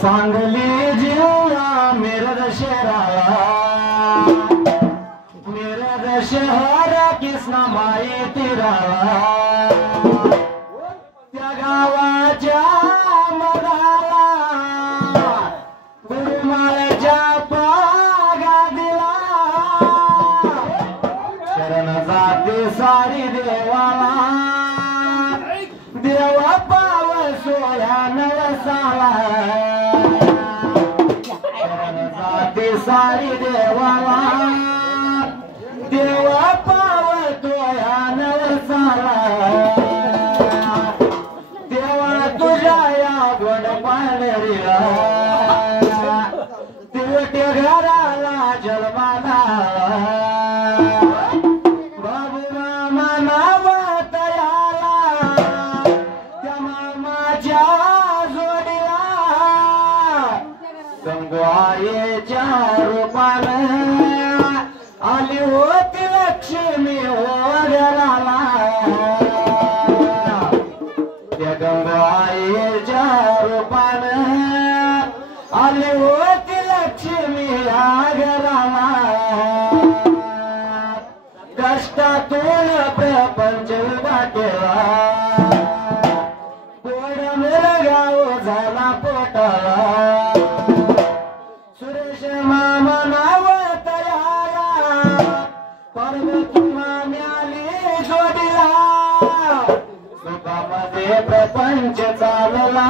सांगली जिल्हा मिरज शहराला मिरज शहर कृष्णा माई तीराला त्या गावाच्या मधाला गुरुमाळ्याच्या पागा दिला शरण जाते सारी देवाला देवा पाव सोळ्या नवसाला सारी देवाला देवा पावतो या नवसाला देवा तुझ्या या गोड पांढरीला तिवटे घराला जन्माला बाबू मामा नाव तयाला त्या मामाच्या जोडीला गंगवाईच्या रूपानं आली होती लक्ष्मी वगैराला त्या गंगवाईच्या रूपानं आली होती लक्ष्मी घराला कष्टातून प्रपंच उभा केला गोड मिरगाव झाला पोटाला मामा नाव तयारा पर्वत माम्याली जोडीला सुखामध्ये प्रपंच चालला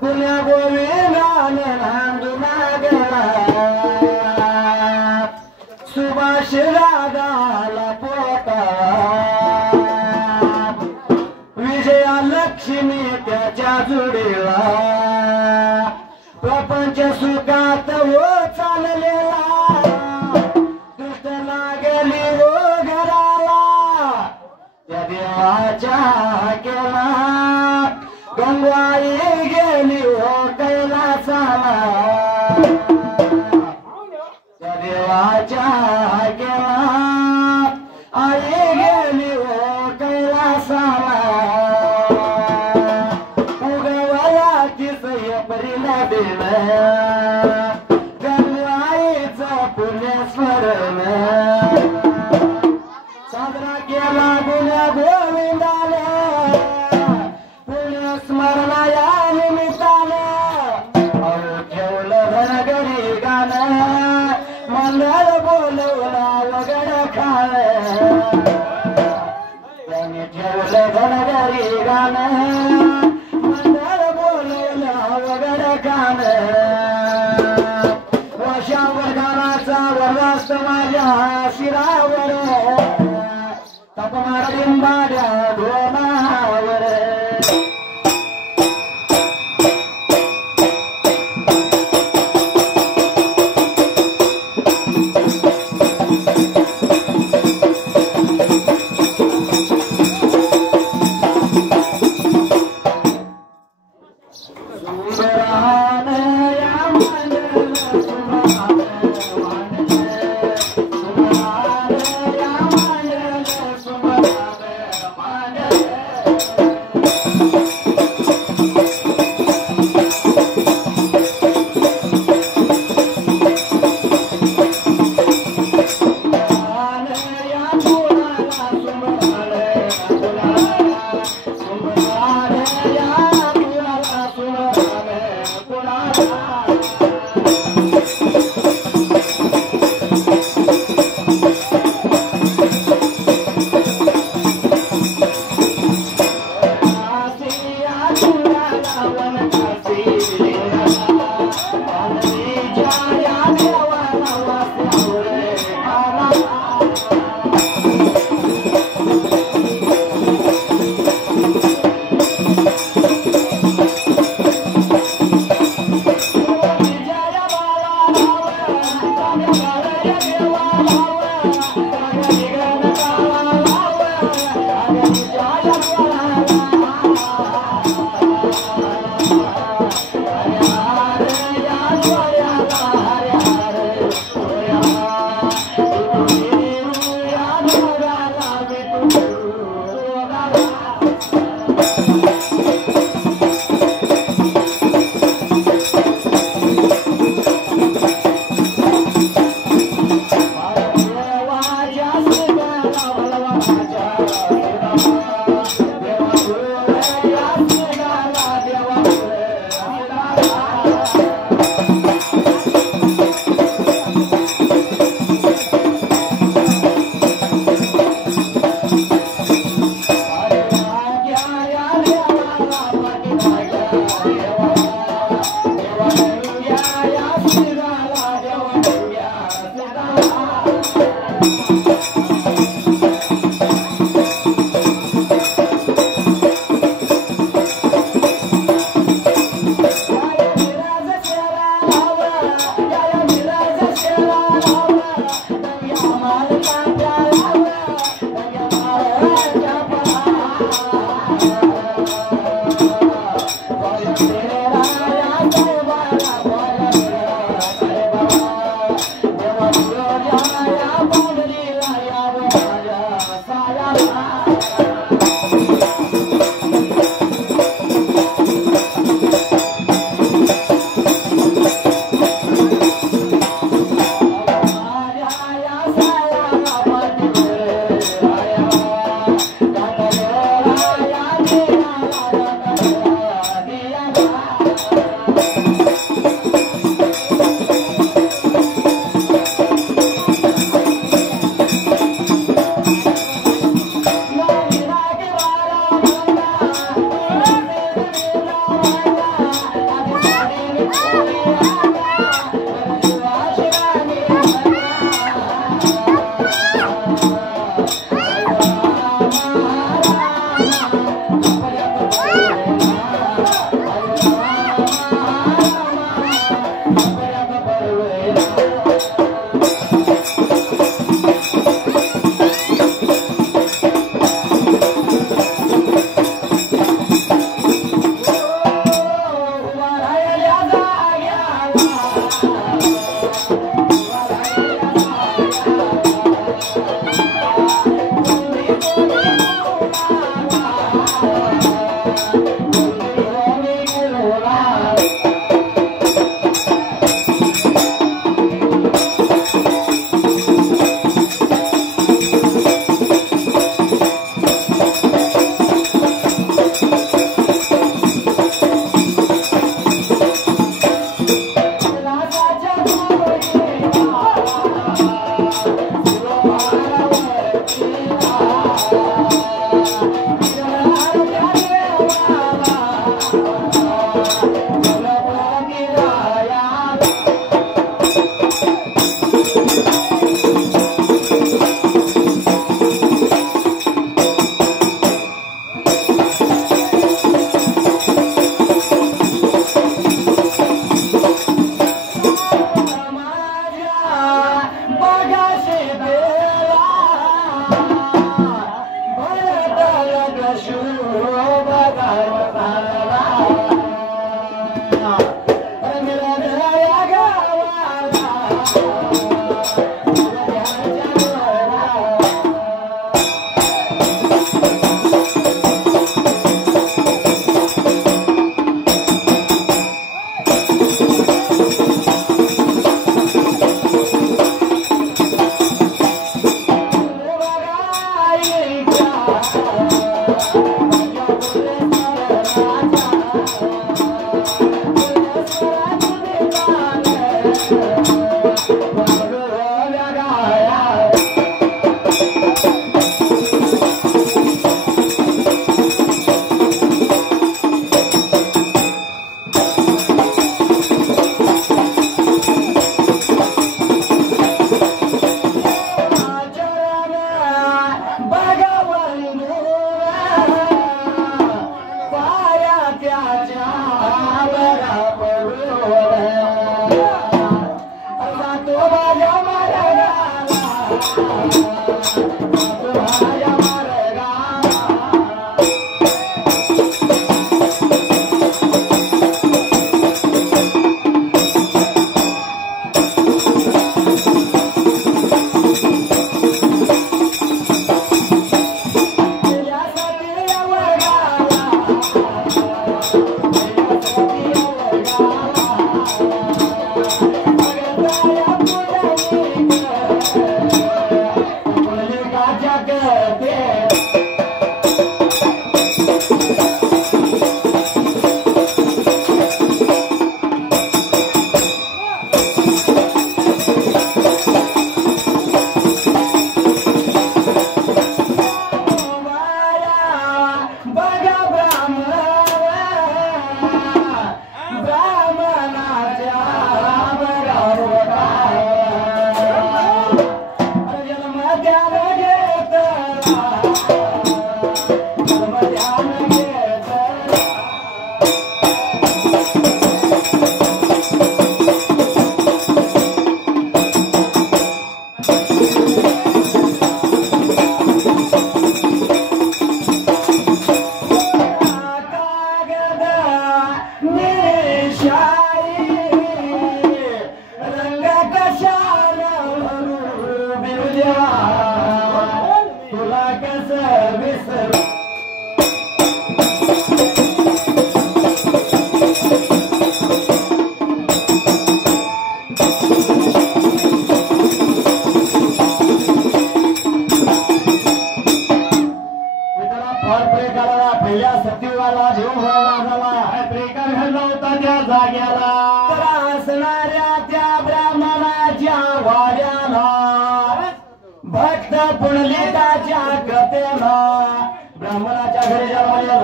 पुण्या गोविंदाने नांदून गेला सुभाष रागाला पोटा विजया लक्ष्मी त्याच्या जोडीला प्रपंच सुखात हो चाललेला दुष्ट लागली हो घराला त्या देवाच्या केला गंगाई गेली हो कैलासाला त्या देवाच्या केला आई गेली हो कैलासाला उगवला तिसय परिला गंगाईचा पुण्यस्मरण साजरा केला गुन्हा गोविंदाला पुण्यस्मरणा या निमित्तानं ठेवलं घरी गाणं मंडळ बोलवला वगड खाळ त्यांनी ठेवलं घरी गाणं मंडळ बोलवला वगड खाण वर्षावर गाण्याचा वरदास्त माझ्या शिरावर तपमार लिंबाड्या धोमावर Yes. भक्त पुंडलिकाच्या कथेला ब्राह्मणाच्या घरी जन्मलेला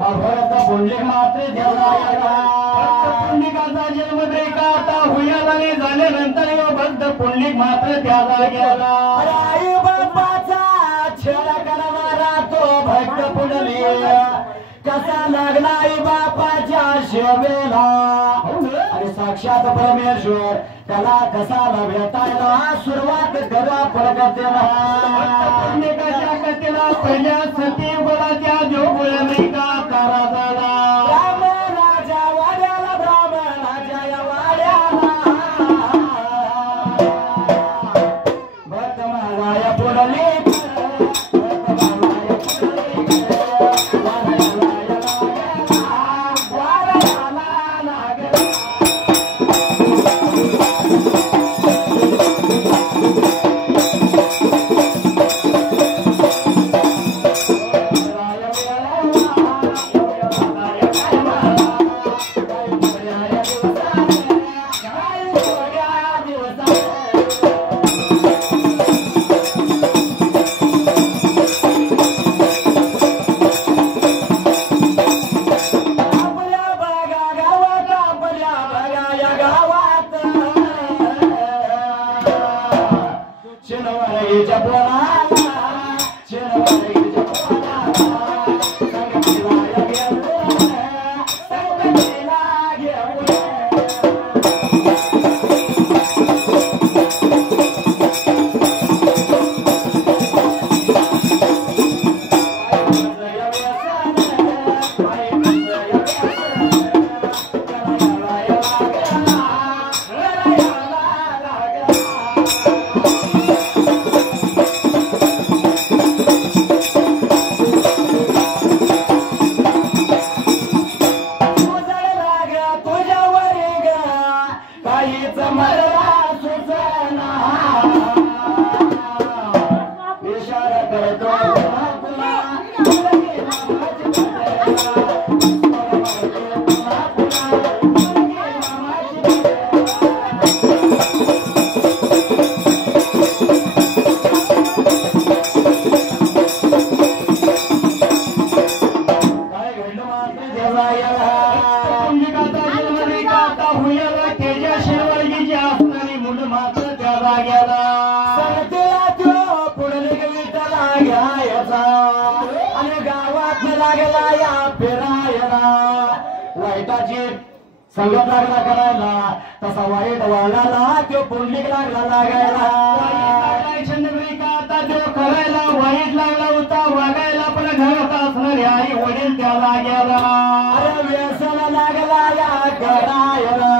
हा भक्त पुंडलिक मात्र देवरायाला पुंडलिकाचा जन्म द्रेकाता हुयालाने झाल्यानंतर यो भक्त पुंडलिक मात्र त्याला गेला आई बापाचा छळ करणारा तो भक्त पुंडलिक कसा लागला आई बापाच्या सेवेला आणि साक्षात परमेश्वर त्याला कसा भेटायला सुरुवात करा प्रगतीला पुंडलिकाच्या कथेला पहिल्या सती बोलाच्या जो बोलनिका तारा झाला ब्राह्मणाच्या वाड्याला ब्राह्मणाच्या या वाड्याला भक्त महाराया पुंडलिक संगत लागला करायला तसा वाईट वळणाला तो पुंडलिक लागला लागायला चंद्रिका तो करायला वाईट लागला होता वागायला पण घरात असणारे आई वडील त्याला गेला अरे व्यसन लागला या करायला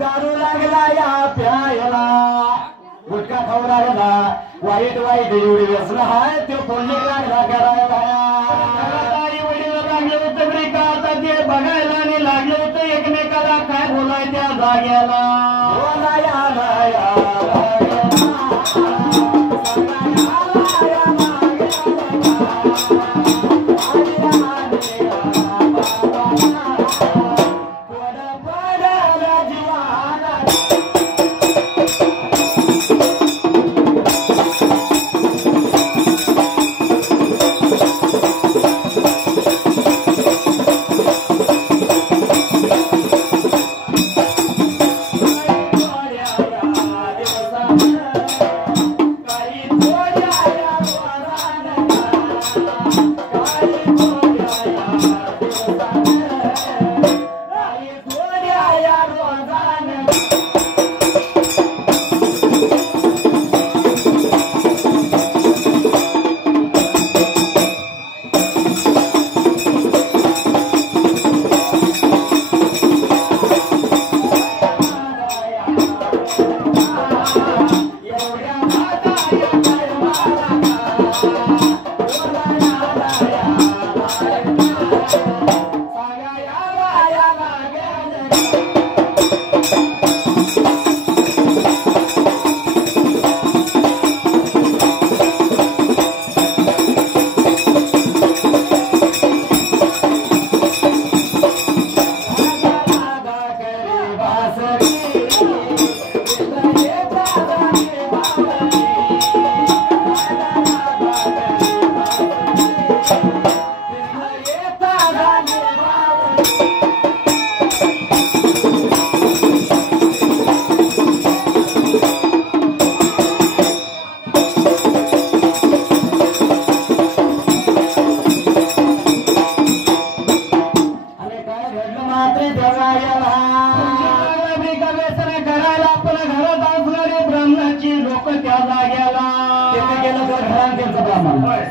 दारू लागला या प्यायला गुटखा खाऊ लागला वाईट वाईट एवढी व्यसन हाय ते पुण्य लागला करायला आई वडील लागले होते तरी का आता ते बघायला आणि लागले होते एकमेकाला काय बोलाय त्या जाग्याला बोलाया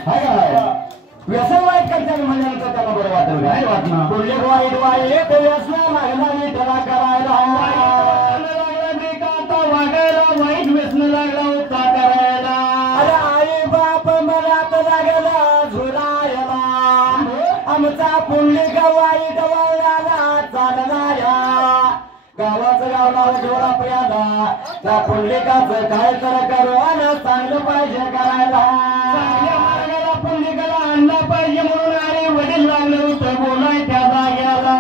लाया व्यसन वाईट करताना म्हणल्यानंतर त्याला बरं वाटलं काय वाटणं पुढले वाईट वाईट व्यसन लागला विठला करायला आता वागायला वाईट व्यसन लागला होता करायला अरे आई बाप मनात लागला झुरायला आमचा पुंडलिक वाईट वळणाला चालणाया गावाचं गाव नाव जोर आपल्याला त्या पुंडलिकाचं काय तर करू आणि चांगलं पाहिजे करायला पुंडलिकाला आणला पाहिजे म्हणून अरे वडील लागलं होतं बोलाय त्या जाग्याला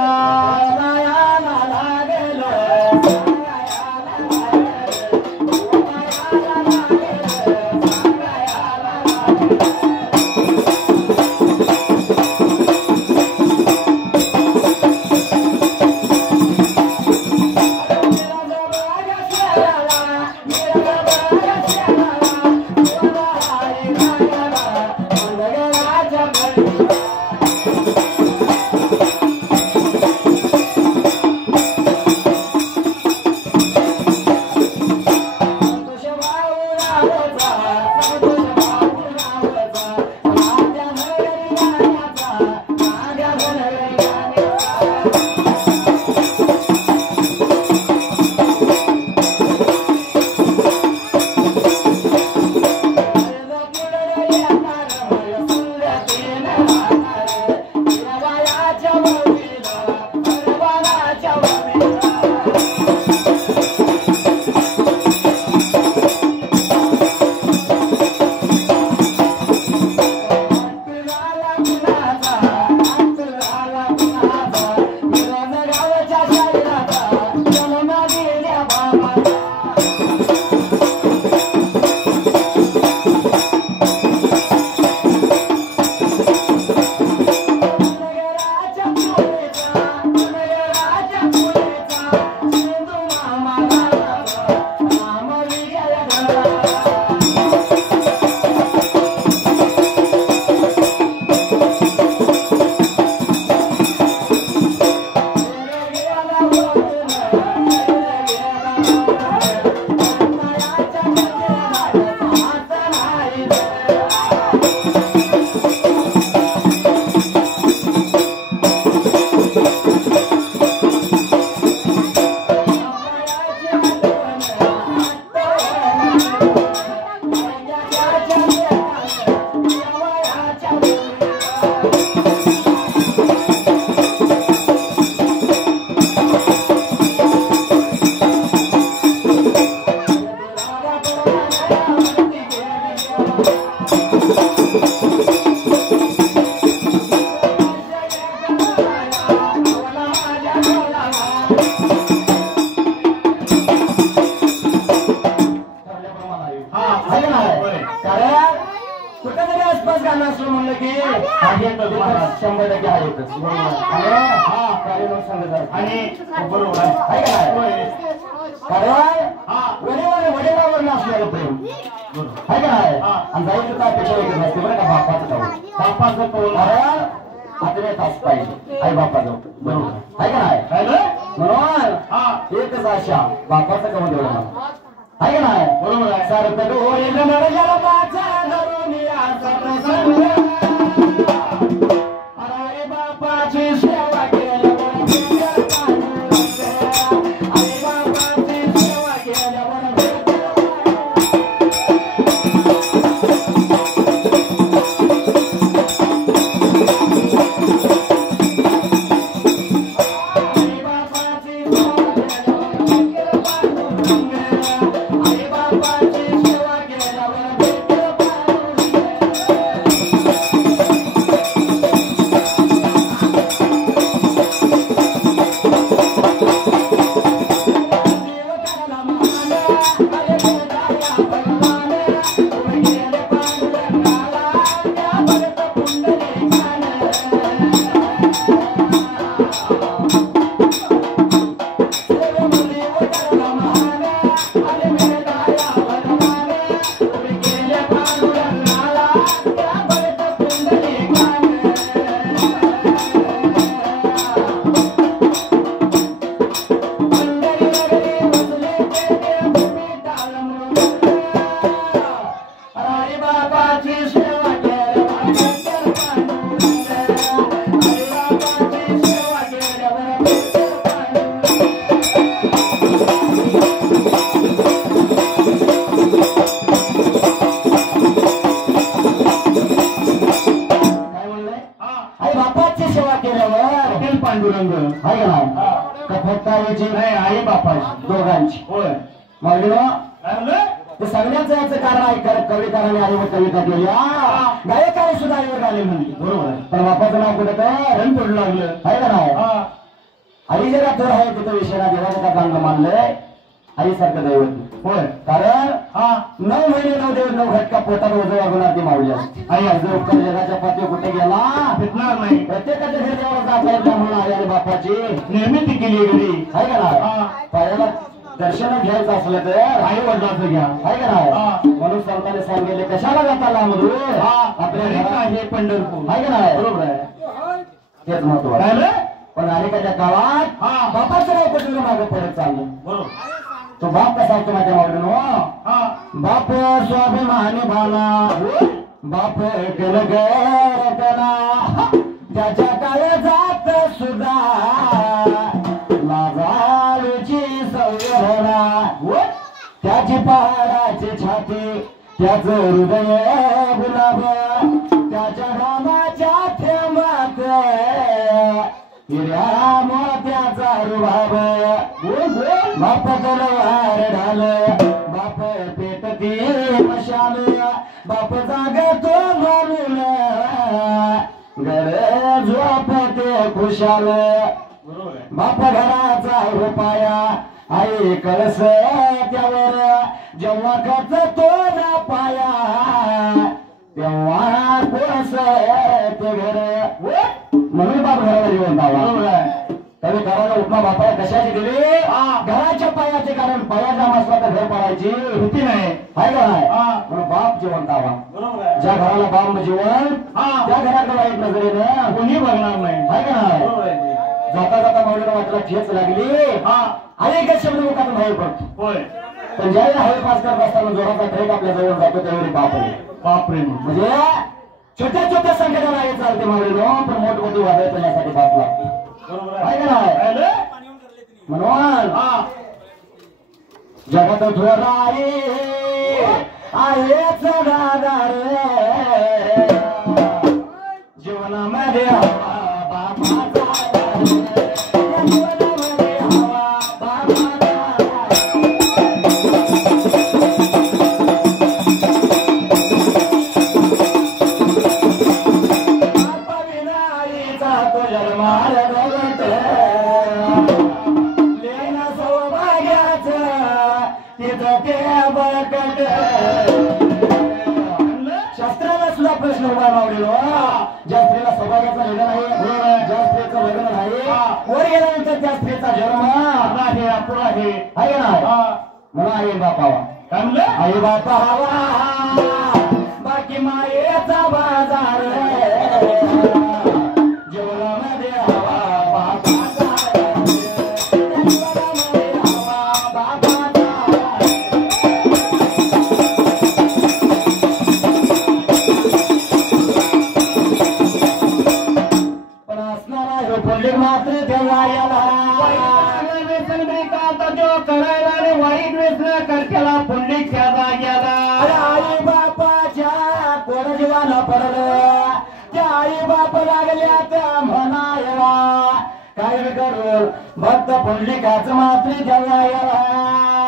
कुठं जरी आसपास गाणं असलं म्हणलं की येतं तुम्हाला 100% आहेतच. आणि हा कार्यक्रम सांगत आणि बरोबर आहे का नाही? होय. कारण वडिलावर असलेलं प्रेम आहे का नाही? आणि जायचं तर अपेक्षा वेगळी असते बरं का बापाचं कौल कारण आत्म्यात असं पाहिजे आई बापाचं बरोबर आहे का नाही? म्हणून एकच आशा बापाचं कौल देवळं आहे का नाही? बरोबर आहे. सारखं डोळे नरजल माझ्या धरून या सत्संग. अरे बापाची सेवा केल्यावर भेटेल पांडुरंग. अरे बापाची सेवा केल्यावर भेटेल पांडुरंग आहे का नाही? का फक्त आईची नाही आई बापाची दोघांची होय. मागणी काय म्हणलं? ते सगळ्याच याचं कारण आहे. कविकाराने आईवर कविता केल्या गायकाने सुद्धा आईवर गाणे म्हणली बरोबर आहे. पण बापाचं नाव कुठं तर धन पडू लागलं आहे का नाही? आई जर थोडं आहे तिथं विषयाला देवाचं का चांगलं मानलंय आईसारखं दैवत होय. कारण 9 महिने 9 दिवस 9 घटका पोटात वजन वागवणार ती माऊली असते. आई अर्ज उपकार जगाच्या पाठी कुठे गेला भेटणार नाही. प्रत्येकाच्या घरी जाऊन जाता येत म्हणून आई आणि बापाची निर्मिती केली घरी आहे का नाही? पायाला दर्शन घ्यायचं असलं तर आई वडिलांचं घ्या आहे का नाही? म्हणून संतांनी सांगितले कशाला जाता लांबून आपल्या घरात आहे पंढरपूर आहे का नाही? बरोबर आहे. तेच महत्वाचं काय झालं? पण अनेकाच्या गावात बापाचं नाव कुठे मागे पडत चाललं. बरोबर. तो बाप कसा असतो माझ्या मावडीनो बाप स्वाभिमानी भाना बाप केलं गैरतना त्याच्या काय जात सुद्धा लाजाळूची संवेदना त्याची पहाडाची छाती त्याचं हृदय गुलाब त्याच्या रामाच्या थेंबात हिऱ्या मोत्याचा रुबाब बाप तलवार ढाल बाप पेटती मशाल बाप जागतो घालून घर झोपते खुशाल बाप घराचा रुपाया आई कळस त्यावर जेव्हा खच तो ना पाया तेव्हा कोस ते घर म्हणून बाप घराला येऊन जावा. तरी घराला उपमा बापाला कशाची दिली? घराच्या पायाचे कारण पायाचा मासला तर घर पाडायची होती नाही आहे का नाही? म्हणून बाप जिवंत आवा. ज्या घराला बाप जीवन त्या घराकडे वाईट नजरेनं कोणी बघणार नाही आहे का नाही? जाता जाता माऊलीला वाटला ठेच लागली अनेक शब्द मुखातून बाहेर पडतो. पण ज्यावेळी हवे पास करत असताना जोराचा ट्रेक आपल्या जवळ जातो त्यावेळी बापरे म्हणजे छोट्या छोट्या संकटाला आहे चालते माऊलीनो पण मोठमोठी वादळ करण्यासाठी बाप लागते आहे का नाही? म्हणून जगत थोराई आहेच दादार जीवनामध्ये बापाचा प्रश्न उभा मावलेलो ज्या स्त्रीला सौभाग्याचं लग्न नाही ज्या स्त्रीचं लग्न नाही वर गेल्यानंतर त्या स्त्रीचा जन्म आहे अपुरा आहे ना मला आई बापावा काय म्हणलं आई बापा हवा बाकी मायेचा बाजार जीवनामध्ये हवा बापाचा मात्र तेव्हा करायला आणि वाईट व्यसन करत्याला पुंडलिक त्या जाग्याला आई बापाच्या कोण जीवाला पडलं त्या आई बाप लागल्या त्या म्हणायला काय करू भक्त पुंडलिकाच मात्र तेव्हा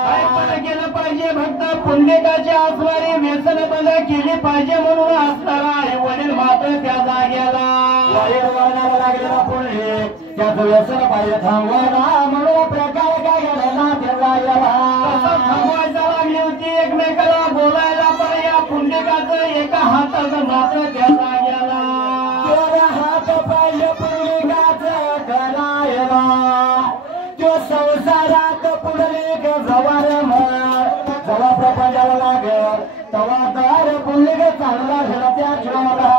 काय केलं पाहिजे भक्त पुंडलिकाच्या आसवारी व्यसन बंद केली पाहिजे म्हणून असणारा आई वडील मात्र त्या जाग्याला वाईट वळणाला लागलेला पुंडलिक त्याचं व्यसन पाहिजे थांबवायला म्हणून प्रकार काय घडला असं थांबवायचा लागली होती एकमेकाला बोलायला पण या पुंडलिकाचं एका हाताचं मात्र त्या जाग्याला हात पाहिजे पुंडलिकाचं करायला तो संसारात पुंडलिक जवार जवा प्रपंचाला लागल तवा तर पुंडलिक चांगला घडत्या ठेवला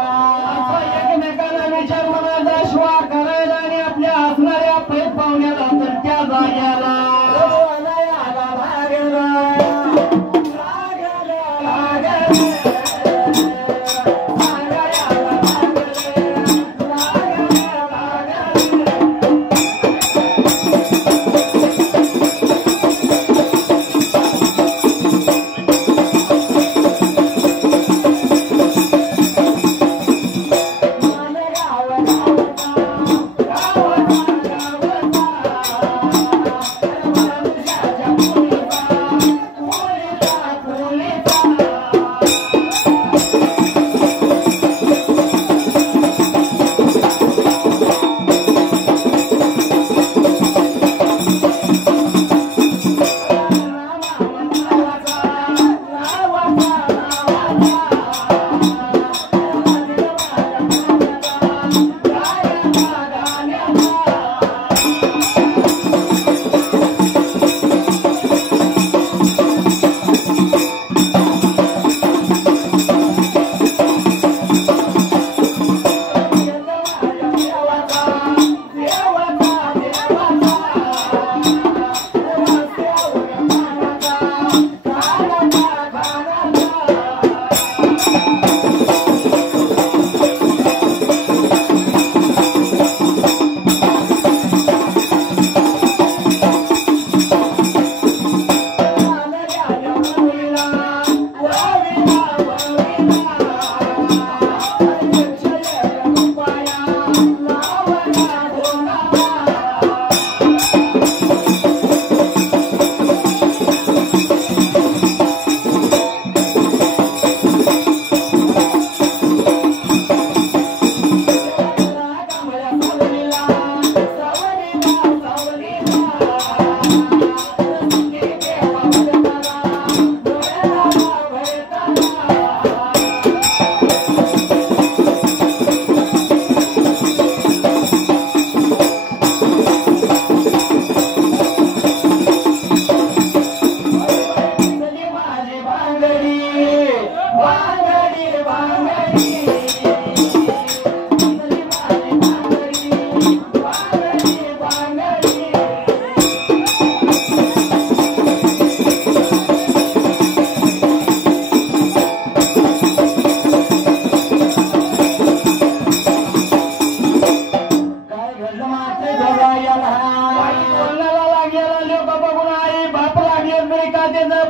एकमेकाला विचार मनाचा श्वा करायला आणि आपल्या असणाऱ्या पैत पाहुण्याला तर त्या जाग्याला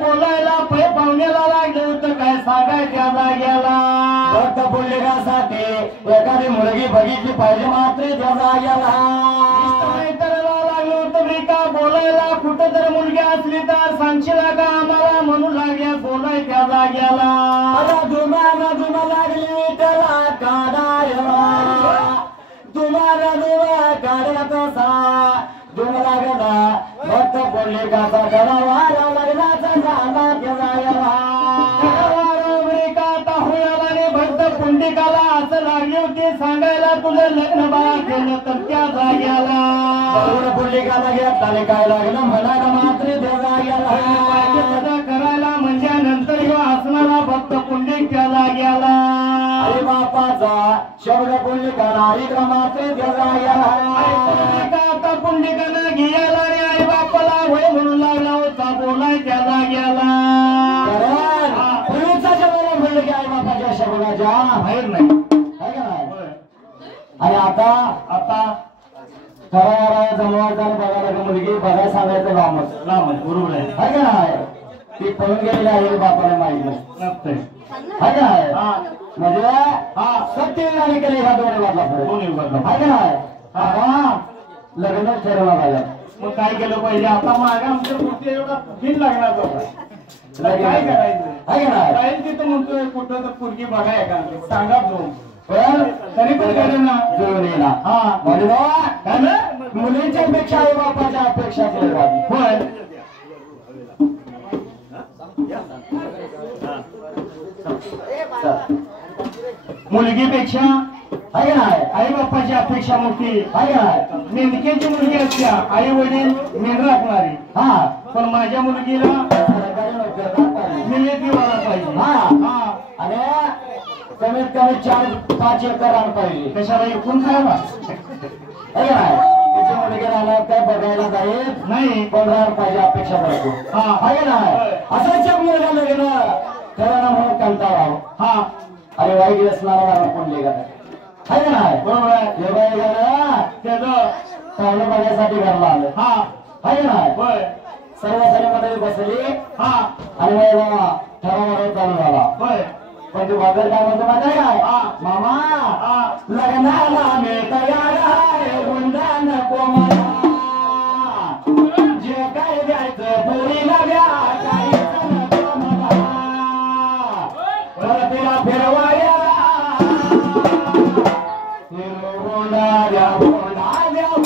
बोलायला पै पाहुण्याला लागलं होतं काय सांगायच्या जाग्याला भक्त पुंडलिकासाठी एखादी मुलगी बघितली पाहिजे मात्र त्या जाग्याला लागलं होतं मी का बोलायला कुठं जर मुलगी असली तर सांगशीला का आम्हाला म्हणून लागल्या बोलाय त्या जाग्याला तुम्हाला धुमा लागली विठला काढायला तुम्हाला धुमा काढला तसा धुम लागला भक्त पुंडलिकाचा गडावारा लग्नाचा झाला त्या जाग्याला भक्त पुंडलिका असं लागली होती सांगायला तुझं लग्न बाळा केलं तर त्या जाग्याला पुंडलिकाला घेत आणि काय लागलं म्हणायला मात्र त्या जाग्याला करायला म्हणजे नंतर ह्यो असणारा भक्त पुंडलिक त्या जाग्याला आई बापाचा शब्द पुंडलिकाला ऐकला मात्र त्या जाग्याला आता पुंडलिकानं घ्यायला आणि आई बापाला होय म्हणून लागला होता बोलाय त्या जाग्याला पूर्वीचा जमाना म्हणलं की आई बापाच्या शब्दाच्या बाहेर नाही आणि आता खरा जमवायचा आणि बघायला मुलगी बघायला सांगायचं लांबच बरोबर आहे का नाही ती पळून गेलेली आहे बापाने माहिती नसतंय आहे का नाही म्हणजे सत्य आणि केली ह्या दोन्ही बाजला आहे का नाही आता लग्न ठरवलं पाहिजे मग काय केलं पाहिजे आता मागे आमच्या मूर्ती एवढा बिल लागणार होता काय करायचं काय तिथं म्हणतोय कुठं तर पोरगी बघाय का सांगा दोन पण तरी पण करेल ना जुळून येणार मुलींच्या पेक्षा आई बापाच्या अपेक्षा होय मुलगीपेक्षा आहे ना आई बापाची अपेक्षा मोठी आहे ना मेंढक्याची मुलगी असत्या आई वडील मेंढ राखणारी पण माझ्या मुलगीला मिळत व्हायला पाहिजे आणि कमीत कमी 4-5 एकर रान पाहिजे कशाला एकूण खायला त्याची मुलगी राहणार काय बघायला जाईल नाही पण रान पाहिजे अपेक्षा करतो आहे ना असंच मुलगा लग्न करायला म्हणून कंटाळा अरे वाईट असणारा पुंडलिका आहे ना बरोबर आहे त्याचं चांगलं बघायसाठी घरला आलं आहे ना सर्व मध्ये बसली आणि ठराव चालू झाला पण तू बघत काय म्हणतो माहिती आहे काय मामा लग्नाला मी तयार आहे गुंडा नको मला जे काय द्यायचं पुरीला द्या काहीच नको मला तिला फिरवाया गुंडा द्या गुंडा द्या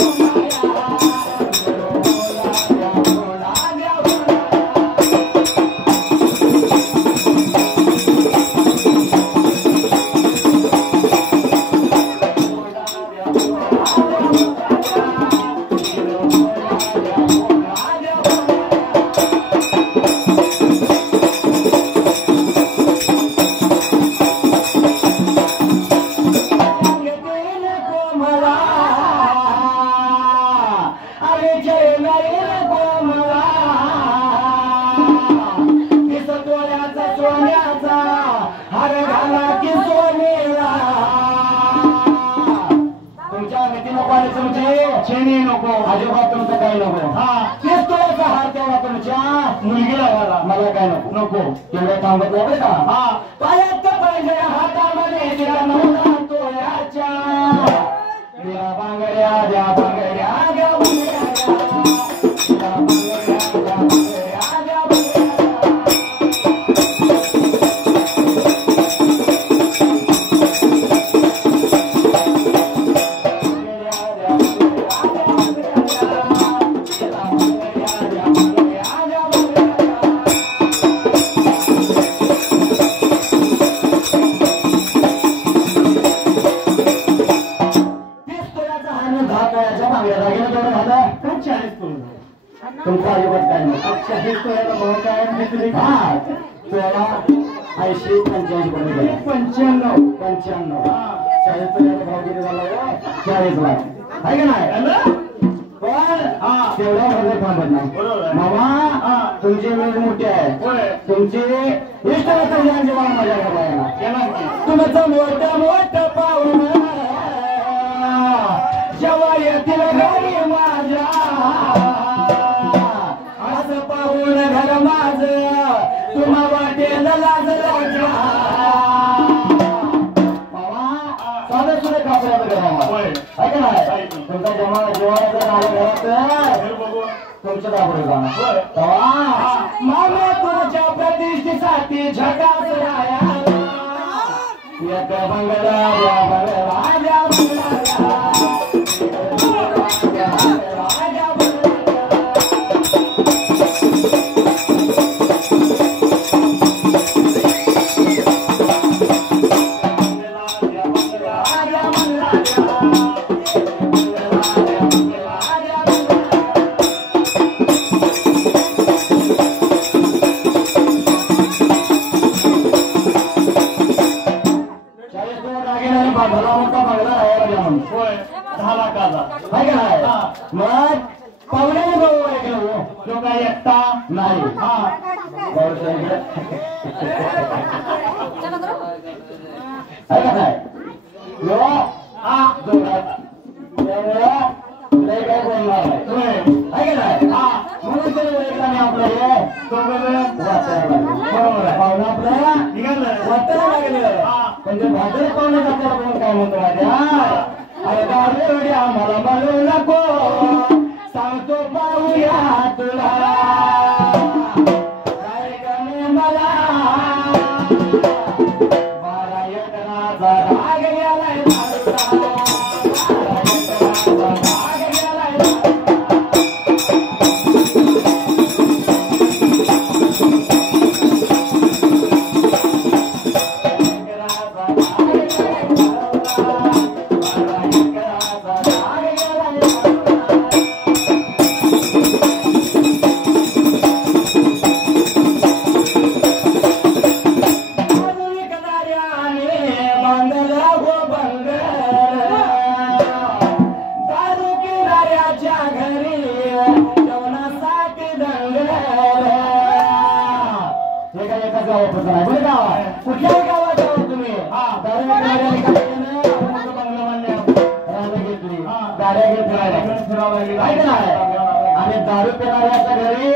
शेणी नको अजिबात तुमचं काही नको तेच तुला हार तेवढा तुमच्या मुलगीला घाला मला काय नको तेवढं थांबत नाही बरं का पायात पाहिजे हातामध्ये तिला नवरा तो याच्या तिला बांगड्या द्या बांगड्या द्या तुमचा अजिबात काय नाही 80-85 पर्यंत 95 भाव किती झाला 40 लाख आहे का नाही पण तेवढ्या मध्ये थांबत नाही मामा तुमची वेळ मोठी आहे तुमची इष्ट मला मजा करायला तुमचं मोठं मोठं पाहून जेव्हा येतील घरी माझ्या असं पाहून घर माझ तुम्हा वाटेल लाज लाजा साधं सुद्धा कापड्याचं घरामध्ये आहे का नाही तुमचा जेव्हा घरात तुमच्या दाबडे जाणार तेव्हा मामे तुमच्या प्रतिष्ठेसाठी झकास राया एक बंगला बंगला भला मोठा बंगला राहायला घ्या म्हणून होय 10 लाखाचा आहे का नाही हा. मग पाहुण्याने भाऊ ऐकलं हो तो काय एकटा नाही हा भाऊचं ऐकलं. आहे का नाही यो हा जोरात त्यामुळं लय काय बोलणार नाही होय आहे का नाही हा म्हणून तरी ऐकला नाही आपलं हे दोघं वाचायला लागलं. बरोबर आहे पाहुणं आपल्याला निघालं वाचायला लागलं हा. म्हणजे भाजप पाहुण्यात आपल्याला कोण काय म्हणतो माझ्या अरे गाडी आम्हाला म्हणू नको सांगतो पाहूया तुला काय कमी मला 12 एकराचा राग गेलाय दारूचा. 12 एकराचा राग गेलाय कुठल्याही गावात जाऊ तुम्ही गाड्या घेतल्या आणि दारू पिणाऱ्याच्या घरी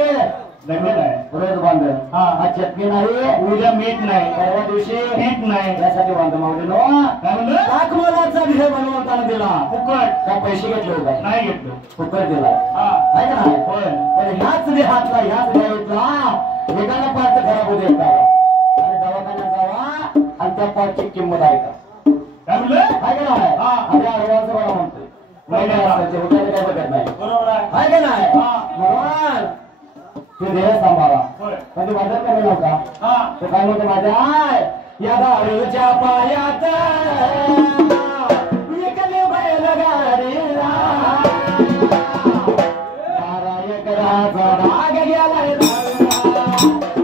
रोज बांधलं हा चटणी नाही उद्या मीठ नाही परवा दिवशी पीठ नाही यासाठी बांधलं मावली काय म्हणलं लाख मोलाचा विषय बनवताना दिला फुकट काय पैसे घेतले होते नाही घेतलं फुकट दिला हा आहे का नाही होय पण ह्याच देहातला ह्याच देहातला एखादा पार्ट खराब होऊ देत आणि दवाखान्यात जावा आणि त्या पार्टची किंमत आहे का काय म्हणलं आहे का नाही हा. आणि आडवांचं मला म्हणतोय महिन्या वाजताचे उद्याला काय बघत नाही बरोबर आहे आहे का नाही हा. म्हणून तू देह सांभाळा होय पण तू बाजार कमी नव्हता हा तो काय म्हणतो माझ्या आय या दारूच्या पायात विकले बैल गाडीला 12 एकराचा राग गेलाय दारूला.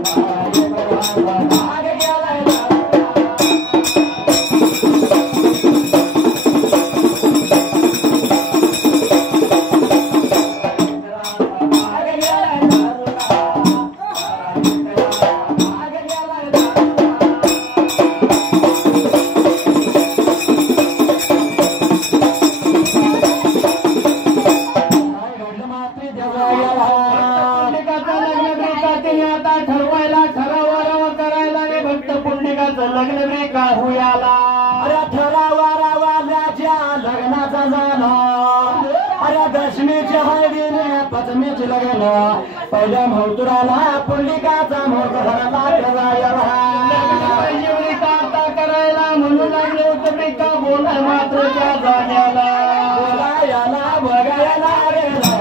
12 एकराचा राग गेलाय दारूला. राग गेलाय दारूला. 12 एकराचा राग गेलाय दारूला. आता ठरवायला ठराव करायला रे भक्त पुंडिकाचं लग्न रे का हुयाला अरे ठरावाराच्या लग्नाचा झाला अरे दशमीच्या हळदीने पचमीची लग्न पहिल्या महतुराला पुंडिकाचा मोठा आता करायला म्हणून लागले होते का बोलाय मात्र त्या जाण्याला बोलायला बघायला गेला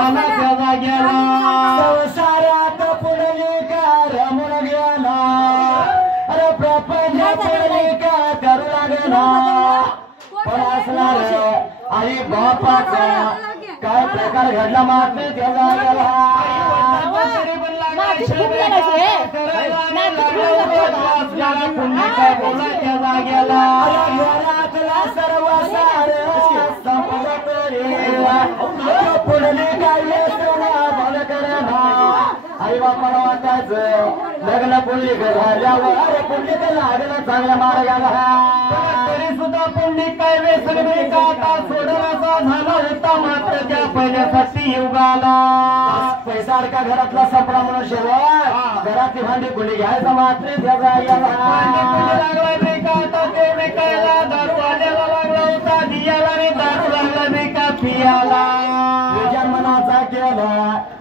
झाला त्या जाग्याला संसारात पुंडलिका रमून गेला अरे प्रपंच पुंडलिका करू लागला पण असणार आई बापाचा काय प्रकार घडला मात्र त्या जाग्याला बोलायच्या जाग्याला घरातला सर्व सार संपत पुंडलिका बल करा आई बापाला वाटायचं लग्न पुंडलिक झाल्यावर पुंडलिक लागलं चांगल्या मार्गाला तरी सुद्धा पुंडलिक काय व्यसन आता सोडण्याचा झाला होता मात्र त्या पहिल्यासाठी युगाला पैसा अडका घरातला संपला म्हणून शेवट घरातली भांडी कुणी घ्यायचा मात्र त्याचा लागला बेका आता ते विकायला दारू आल्याला लागला होता दियाला रे दारू लागला बेका पियाला विचार मनाचा केला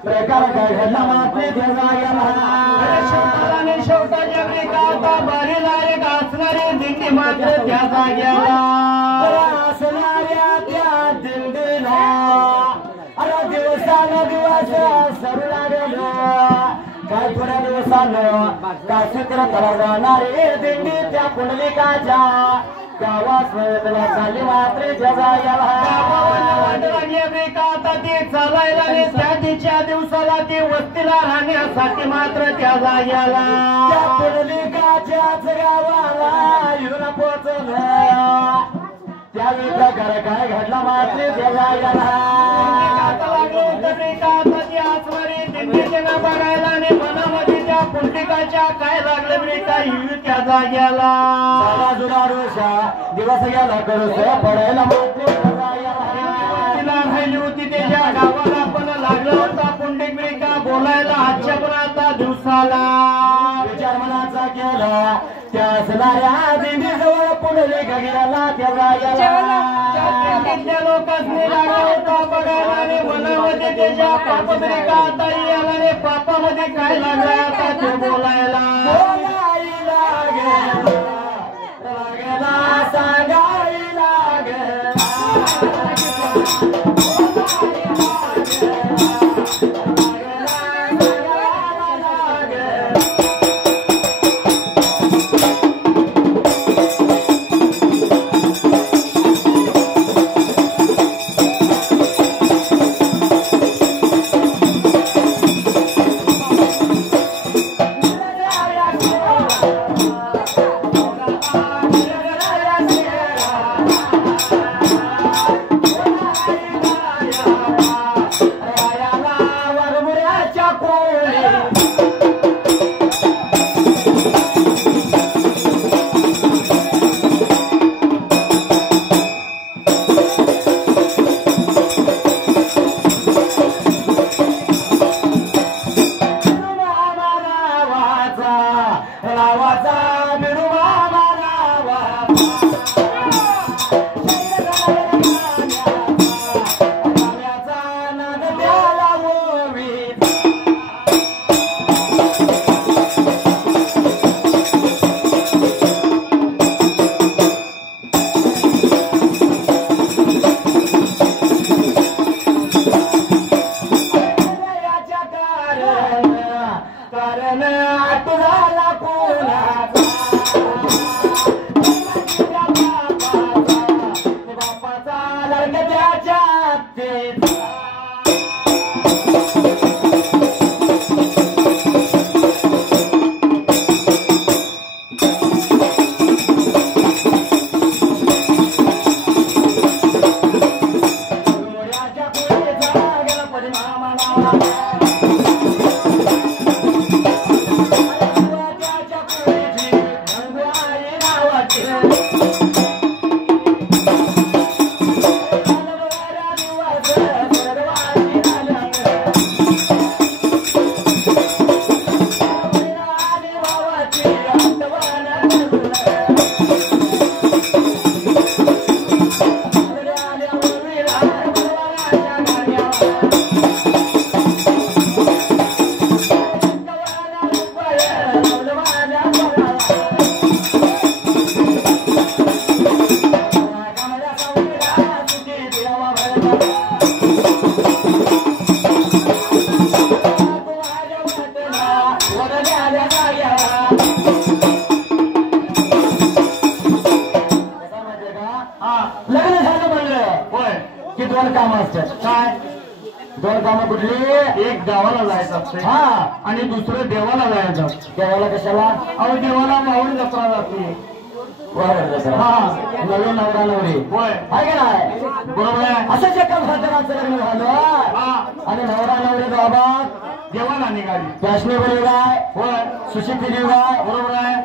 प्रकार काय घडला मात्र त्याचा शेवटाच्या बेका आता बारीला एक असणारी दिंडी मात्र त्या जाग्याला असणाऱ्या त्या दिंडीला अरे दिवसानं दिवस सरू लागलो काय थोड्या दिवसानं काय चित्र करा जाणारे दिंडी त्या पुंडलिकाच्या गावात झाली मात्र आता ते चालायला त्या तिच्या दिवसाला ते वस्तीला राहण्यासाठी मात्र त्या जाग्याला त्या पुंडलिकाच्याच गावाला येऊन पोचलं त्यावेळी प्रकार काय घडला मात्र त्या जाग्याला बघायला आणि मनामध्ये त्या पुंडलिकाच्या काय लागलं बेका त्या जाग्याला जुना रोषा दिवस गेला करू पडायला तिला राहिली होती त्याच्या गावाला पण लागला होता पुंडलिक बेका बोलायला आजच्या पण आता दिवसाला विचार मनाचा केला त्या असणाऱ्या दिंडी जवळ पुंडलिक गेला त्या जाग्याला लोकांनी लागला होता बघायला आणि मनामध्ये त्याच्या पापद्रेका आता याला रे पापामध्ये काय लागला आता ते बोलायला सांगाई कामं कुठली? एक गावाला जायचं असते हा आणि दुसरं देवाला जायचं. देवाला कशाला? अहो देवाला मावळ जत्रा जाते. हा नवीन नवरा नवरी होय आहे का नाही? बरोबर आहे. असंच एका भाजनाचं लग्न झालं आणि नवरा नवरी बाबा देवाला निघाली. फॅशनेबल गाय होय सुशिक्षित गाय बरोबर आहे.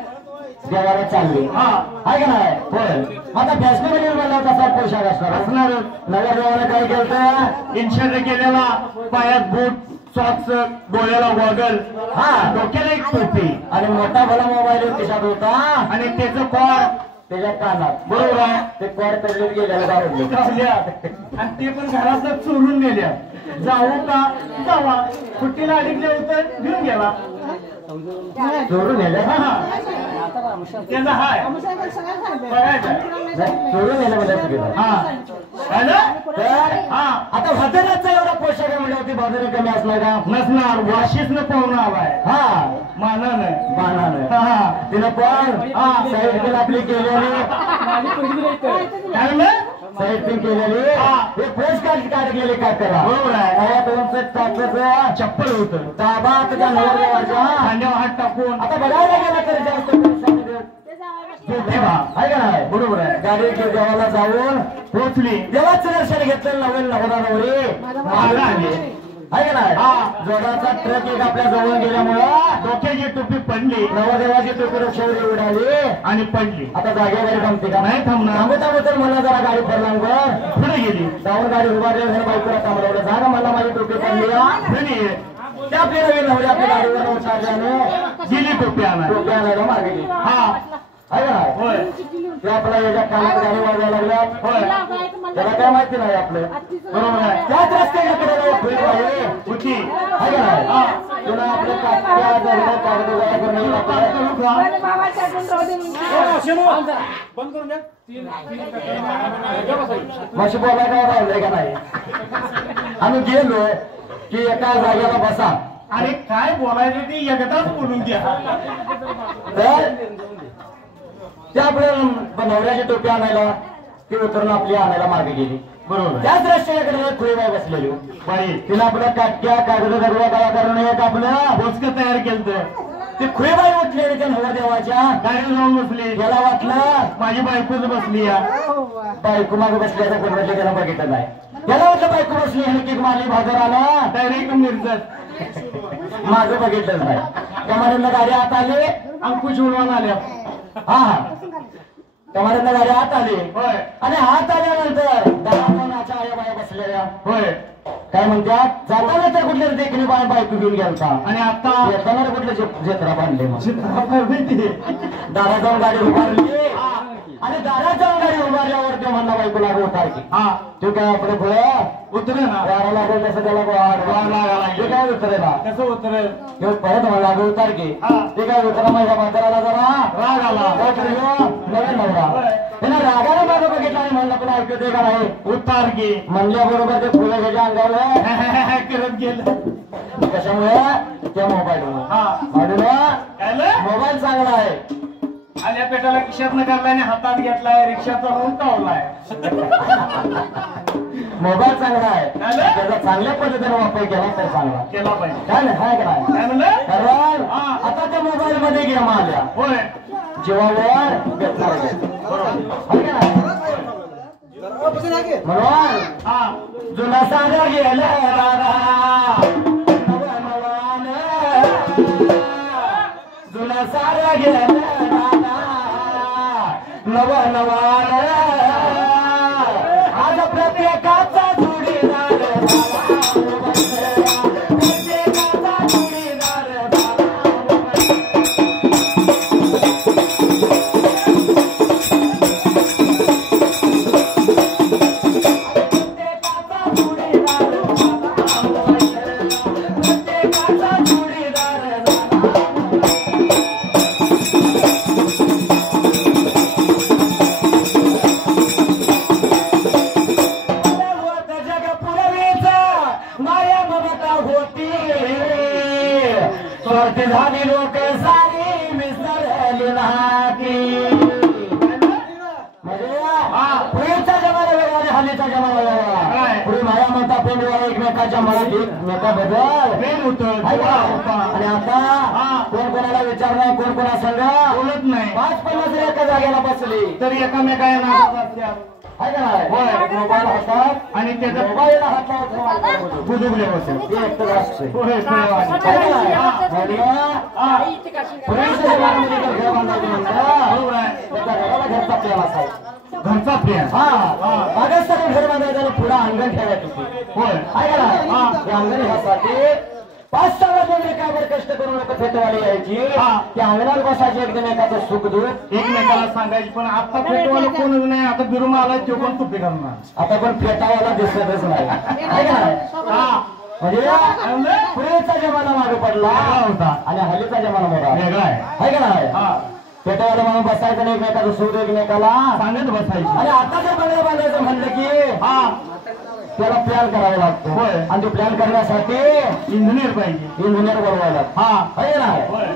देवाला चालली हा आहे का नाही? होय. आता फॅशनेबल म्हणला तसा पोशाख असणार नव्या देवाला काय केलं? इन्शर्ट केलेला, पायात बूट, सॉक्स, डोळ्याला गॉगल, हा डोक्याला एक टोपी आणि मोठा भला मोबाईल खिशात होता आणि त्याचं कॉर त्याच्या कानात. बरोबर आहे. ते कॉड तडलीत गेलेलं गावलं गावल्या आणि ते पण घरात चोरून नेल्या. जाऊ का जावा सुट्टीला अडकले होते घेऊन गेला. चोरून नेलं. त्याचा हाय बघायचं. चोरून नेलं म्हणजे चुकीचं. हा काय ना? तर हा आता भाजनाचा एवढा पोशाख म्हणलं होती भाजन कमी असणार का? नसणार. वाशीसनं पाहुणा आलाय हा मानानं. बाणानं हा तिनं पण साईड पिन आपली केलेली काय म्हणलं? साईड पिन केलेली हे फ्रेश कार्ड काढलेले काय करा. बरोबर आहे. 2 टाकलं चप्पल होत दाबा तुझ्या नवरदेवाच्या खांद्यावर हात टाकून आता बघायला गेलं तर जास्त पैसा प्रतिभा आहे का नाही? बरोबर आहे. गाडी देवाला जाऊन पोचली. देवाचं दर्शन घेतलं नवीन नवरा नवरी मागं आली. आहे का नाही? जोराचा ट्रक एक आपल्या जवळ गेल्यामुळं डोक्याची टोपी पडली नवदेवाची टोपी रक्षावरी उडाली आणि पडली. आता जागेवर थांबते का? नाही थांबणार. थांबू थांबू तर मला जरा गाडी पडल्यावर पुढे गेली. जाऊन गाडी उभारली आणि बायकोला थांबवलं. जा ना मला माझी टोपी पडली पुढे ये. त्या आपली नवीन नवरी आपल्या गाडीवर उतरल्याने गेली टोपी आणा. टोपी आणायला मागे गेली. हा आहे का नाही? होय ते आपल्या याच्या कानात गाडी वाजायला लागल्या. होय त्याला काय माहिती नाही आपलं. बरोबर आहे. त्याच रस्त्याकडे होती. आहे का नाही? तुला आपलं कागद गोळा करून माशी बोलाय काय राहिलंय का नाही? आम्ही गेलो की एका जागेला बसा. अरे काय बोलायचं ते एकदाच बोलून द्या. तर ते आपल्या नवऱ्याची टोपी आणायला ती उतरून आपली आणायला मागे गेली. बरोबर. त्याच रस्त्याकडे खुळीबाई बसलेली बाई तिला आपलं काटक्या कागद दरवा गोळा करून एक आपलं बोचक तयार केलं. ती खुळीबाई उठली आणि त्या नवरदेवाच्या गाडीवर जाऊन बसली. त्याला वाटलं माझी बायकोच बसली या. बायको मागे बसल्याचं कोण म्हटलं त्याला बघितलं नाही. त्याला वाटलं बायको बसली आणि किक मारली बाजार आला डायरेक्ट मिरजत. माझं बघितलंच नाही. कमारीला गाडी आत आली अंकुश उडवान आल्या. हा हा कमारीला गाडी आत आली होय आणि हात आल्यानंतर दाराच्या आया बाया बसलेल्या होय काय म्हणतात जाताना तर कुठल्या देखणी बाय बायको घेऊन गेलता आणि आता येताना कुठले जत्रा बांधले मग माहिती दारा जाऊन गाडी उभारली आणि दारात जाऊन गाडी उभारल्यावर ते म्हणला बायको लागू होता की हा तू काय आपलं फुलं उतरे ना. वारा लागेल तसं त्याला ते काय उतरेला कसं उतरेल? ह्यो परत मला लागू उतार की ते काय उतरा माझ्या म्हाताराला जरा राग आला. नवीन नवरा त्यानं रागाने माझं बघितलं आणि म्हणलं तुला ऐकू दे का नाही उतार गे म्हणल्याबरोबर ते फुलं घ्यायच्या अंगावर करत गेलं. कशामुळे त्या मोबाईल मोबाईल चांगला आहे. आल्या पेटाला खिशात न काढलाय हातात घेतलाय रिक्षाचा रोड टावलाय. मोबाईल चांगला आहे त्याचा चांगल्या पद्धतीने वापर केला तर चांगला केला पाहिजे. काय नाही काय काय काय म्हणलं? कारण आता त्या मोबाईल मध्ये गेम आल्या होय जीवावर घेतणार म्हणून हा जुना सागर गेला जुना सारा गेला नव नवान आज प्रत्येकाचा जोडीदार प्रत्येकाचा जोडीदार झाली लोक सारी विसरली नाकी म्हणजे पूर्वीचा जमाना वेगळा आणि हल्लीचा जमाना वेगळा. पूर्वी माया म्हणता प्रेमीला एकमेकाला पुराच्या मराठीत मेका बदल प्रेम होतं आणि आता कोण कोणाला विचारणार कोण कोणा संग बोलत नाही 5-50 एका जागेला बसली तरी एकामेकाला नाराज असतात आहे का नाही मोबाईल हातात आणि त्याचा मोबाईल हातात बुजुगले बसेल ते एकटं असते होय घरचा प्रेम असायचा घरचा प्रेम मागच सगळं घर बांधायचं पुढे अंगण ठेवायचं होय आहे का अंगण ह्यासाठी 5-6 वाजता एकावर कष्ट करू नका फेटवाली यायची की अंगणात बसायची एकमेकाचं सुख दुःख एकमेकाला सांगायची पण आता फेटवाला कोणच नाही आता बिरुमा आला तो पण तुपी करणार आता पण फेटावाला दिसतच नाही आहे का म्हणजे पुरेचा जमाना मागे पडला होता आणि हल्लीचा जमाना मोठा वेगळा आहे का नाही पेटावाला म्हणून बसायचं नाही एकमेकाचं सूर एकमेकाला सांगत बसायची आणि आता जर बंगला बांधायचं म्हणलं की त्याला प्लॅन करावा लागतो आणि तो प्लॅन करण्यासाठी इंजिनियर पाहिजे इंजिनियर बोलवायला आहे ना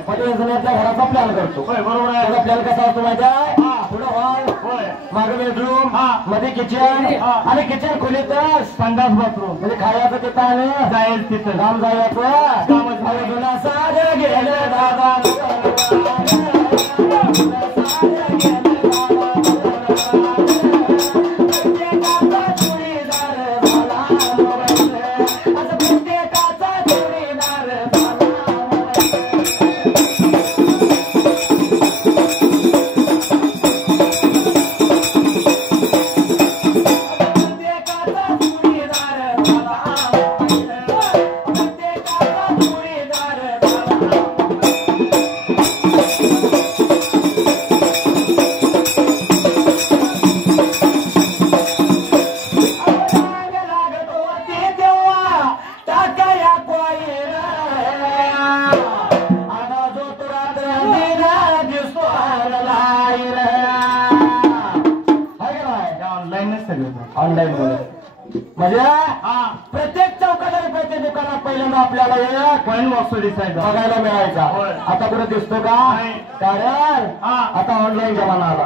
पण इंजिनियरच्या घराचा प्लॅन करतो बरोबर आहे त्याचा प्लॅन कसा असतो माहिती आहे पुढे हॉल मागे बेडरूम मध्ये किचन आणि किचन खोलीतच संडास बाथरूम म्हणजे खायचं तिथं आणि जायचं तिथं काम जायचं साधं गेलं दादा ऑनलाईन म्हणजे प्रत्येक चौकात आणि प्रत्येक दुकानात पहिल्यांदा आपल्याला एक कॉइन बॉक्स दिसायचा बघायला मिळायचा आता कुठे दिसतो का कारण आता ऑनलाईन जमाना आला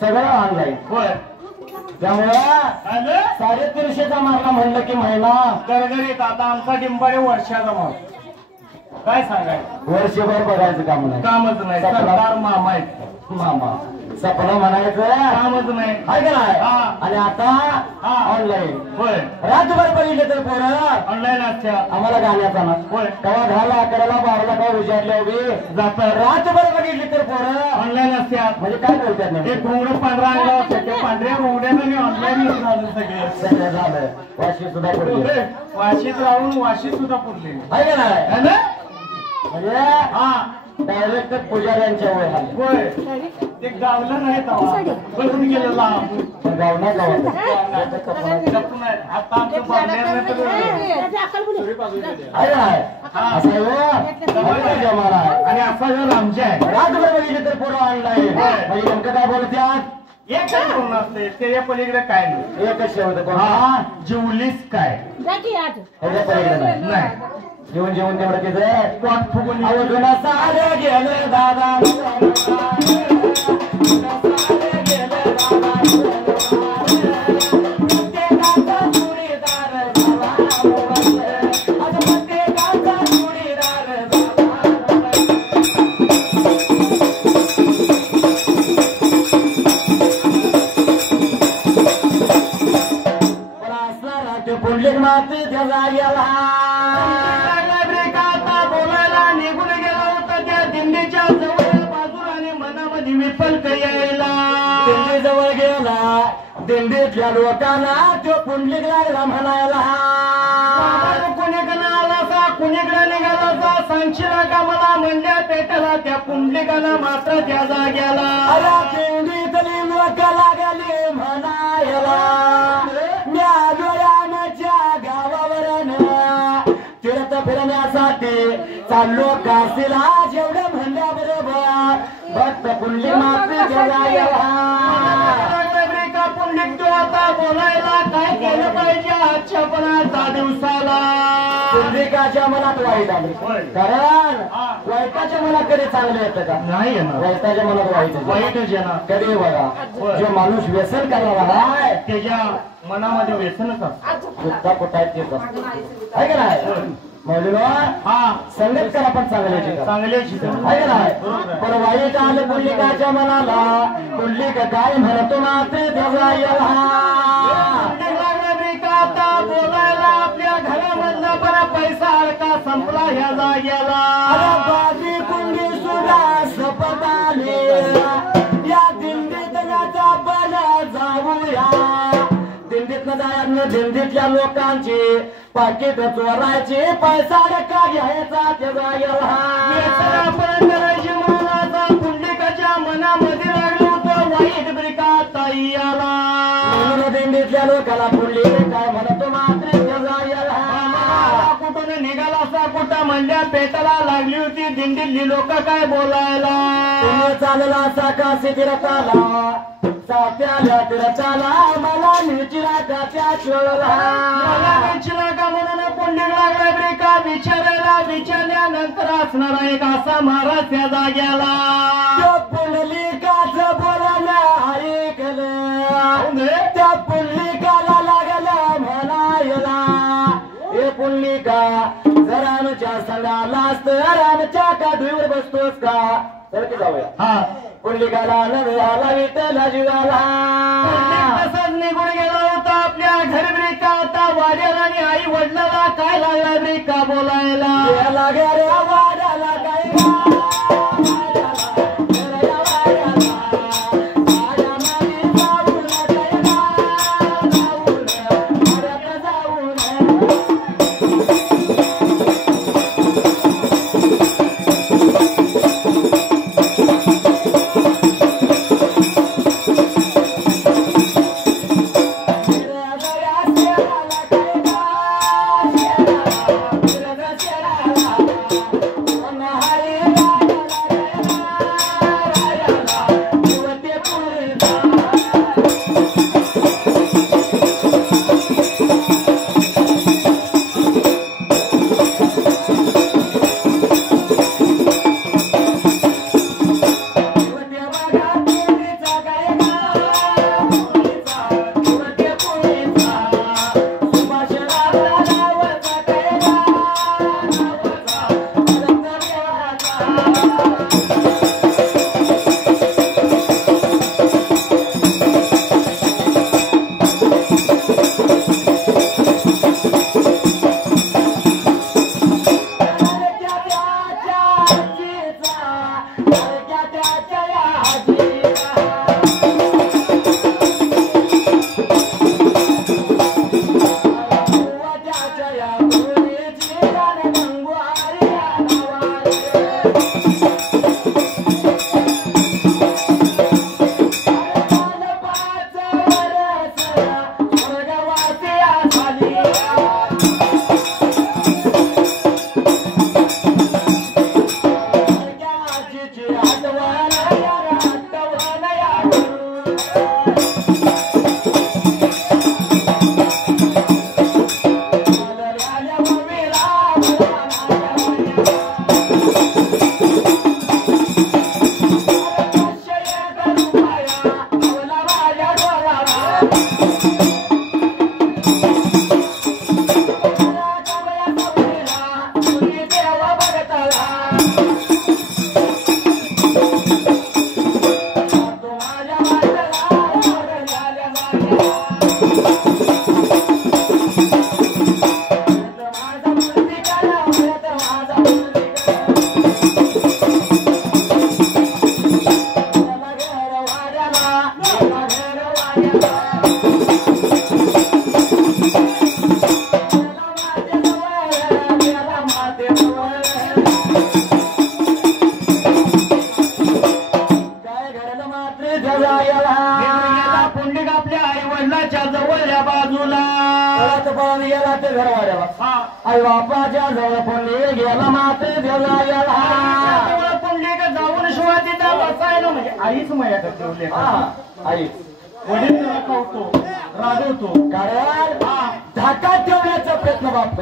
सगळं ऑनलाईन त्यामुळे 350चा मारला म्हणलं की महिना गरगरीत आता आमचा डिंबाडे वर्षाचा माल काय सांगायचं वर्षभर बघायचं काम नाही कामच नाही सरदार मामा आहेत मामा सपना म्हणायचं कामच नाही आहे का नाही आणि आता ऑनलाईन होय रातभर बघितले तर पोरं ऑनलाईन असत्या आम्हाला गाण्याचा ना होय तेव्हा 10ला 11ला 12ला काय विचारले उभी जात रातभर बघितली तर पोरं ऑनलाईन असत्या म्हणजे काय बोलतात नाही एक घोंगडं पांढरा आणला होता त्या पांढऱ्या घोंगड्यानं ऑनलाईन झालं सगळं झालं वाशी सुद्धा पडली वाशीत राहून वाशीत सुद्धा पुरले आहे का नाही ना म्हणजे डायरेक्ट पुजाऱ्यांच्या होय ते गावलं नाही बघून गेलेला गावना गावात आता आमचं जमाना आणि असा जर आमच्या आहे रातभर बघितले तर पोरं ऑनलाईन म्हणजे नेमकं काय बोलतात एकच कोण असते त्याच्या पलीकडे काय नाही एकच शेवट जेवलीस काय त्याच्या पलीकडे नाही जेवण जेवण तेवढं तिथं पोट फुगून अवधून सारं गेलं दादा पुंडलिक माती त्या जाग्याला बोलायला निघून गेला होता त्या दिंडीच्या जवळ बाजूला आणि मनामध्ये विफलक यायला दिंडी जवळ गेला दिंडीतल्या लोकांना तो पुंडलिक लागला म्हणायला कुणीकडे आला सा कुणीकडे निघाला सा सांगशीला का मला म्हणल्या पेटला त्या पुंडलिकाला मात्र त्या जाग्याला अरे दिंडीतली लोक लागली म्हणायला तीर्थ फिरण्यासाठी चाललो काशीला जेवढं म्हणल्याबरोबर भक्त पुंडलिक माती पुंडलिक तो आता बोलायला काय केलं पाहिजे आजच्या पणाचा दिवसाला पुंडलिकाच्या मनात वाईट आले कारण वाईटाच्या मनात कधी चांगले येतं का नाही वाईटाच्या मनात वाईटच येणार कधी बघा जो माणूस व्यसन करणारा आहे त्याच्या मनामध्ये व्यसनच असतं कुठं तेच असतं आहे का नाही मौलीनो संगत करा पण चांगल्याची आहे का नाही पण वाईट आलं पुंडलिकाच्या मनाला पुंडलिक काय म्हणतो मात्र आता बोलायला आपल्या घरामधला बरा पैसा अडका संपला ह्या जाग्याला बाजी कुंडी सुद्धा सपत आले या दिंडीत आपण जाऊया दिंडीत जायला दिंडीतल्या लोकांची पाकिट चोरायची पैसा अडका घ्यायचा त्या जाग्याला आपण करायची मनाचा पुंडलिकाच्या मनामध्ये लागलं होतं वाईट ब्रिका ताई आला दिंडीतल्या लोकांना पुंडलिक काय म्हणतो मात्र कुठून निघाला असा कुठं म्हणल्या पेटाला लागली होती दिंडीतली लोक काय बोलायला चालला असा काशी तीर्थाला सात्याला तीर्थाला मला निचिरा त्या चोळला का म्हणून पुंडलिक लागला ब्रेका विचारायला विचारल्यानंतर असणारा एक असा महाराज त्या जाग्याला पुंडलिकाचं बोलायला ऐकलं त्या पुंडलिकाला लागलं म्हणायला हे पुंडलिका जर आमच्या संघालाच तर आमच्या काठीवर बसतोस का तर की जाऊया पुंडलिकाला नव्याला विठ्ठला जीवाला तसंच निघून गेला होता आपल्या घरी ब्रेका आता वाड्याला आणि आई वडिलाला काय लागला ब्रेका बोलायला लागे रे वाड्याला काय पुंडलिक आपल्या आई वडिलाच्या जवळच्या बाजूला गेला ते घर वाड्याला आई बापाच्या जवळ पुंडलिक गेला मात्र पुंडलिक जाऊन शिवाय तिथं बसायला म्हणजे आईच मया ठेवले आई वडील त्याला कवतो रागवतो कारण धाकात ठेवण्याचा प्रयत्न बाप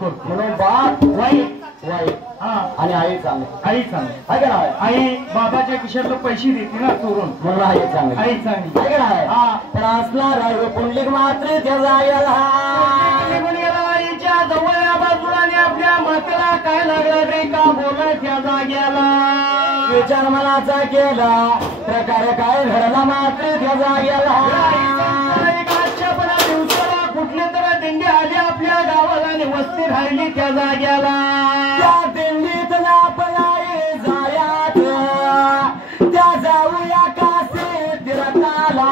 करतो म्हणून बाप वाईट आणि आई चांगली आहे का नाही? आई बाबाच्या खिशातलं पैसे देते ना चोरून म्हणून आई चांगली आहे का नाही? पण असणार आहे पुंडलिक मात्र त्याचा आईच्या जवळ या बाजूला आणि आपल्या मातेला काय लागलं रे का बोलाय त्या जाग्याला विचार मनाचा केला प्रकार काय घडला मात्र त्या जाग्याला दिवसाला कुठले तर दिंडी आली आपल्या गावाला आणि वस्ती राहिली त्या जाग्याला त्या दिंडीत आपल्याला जायात त्या जाऊया कासे तीर्थाला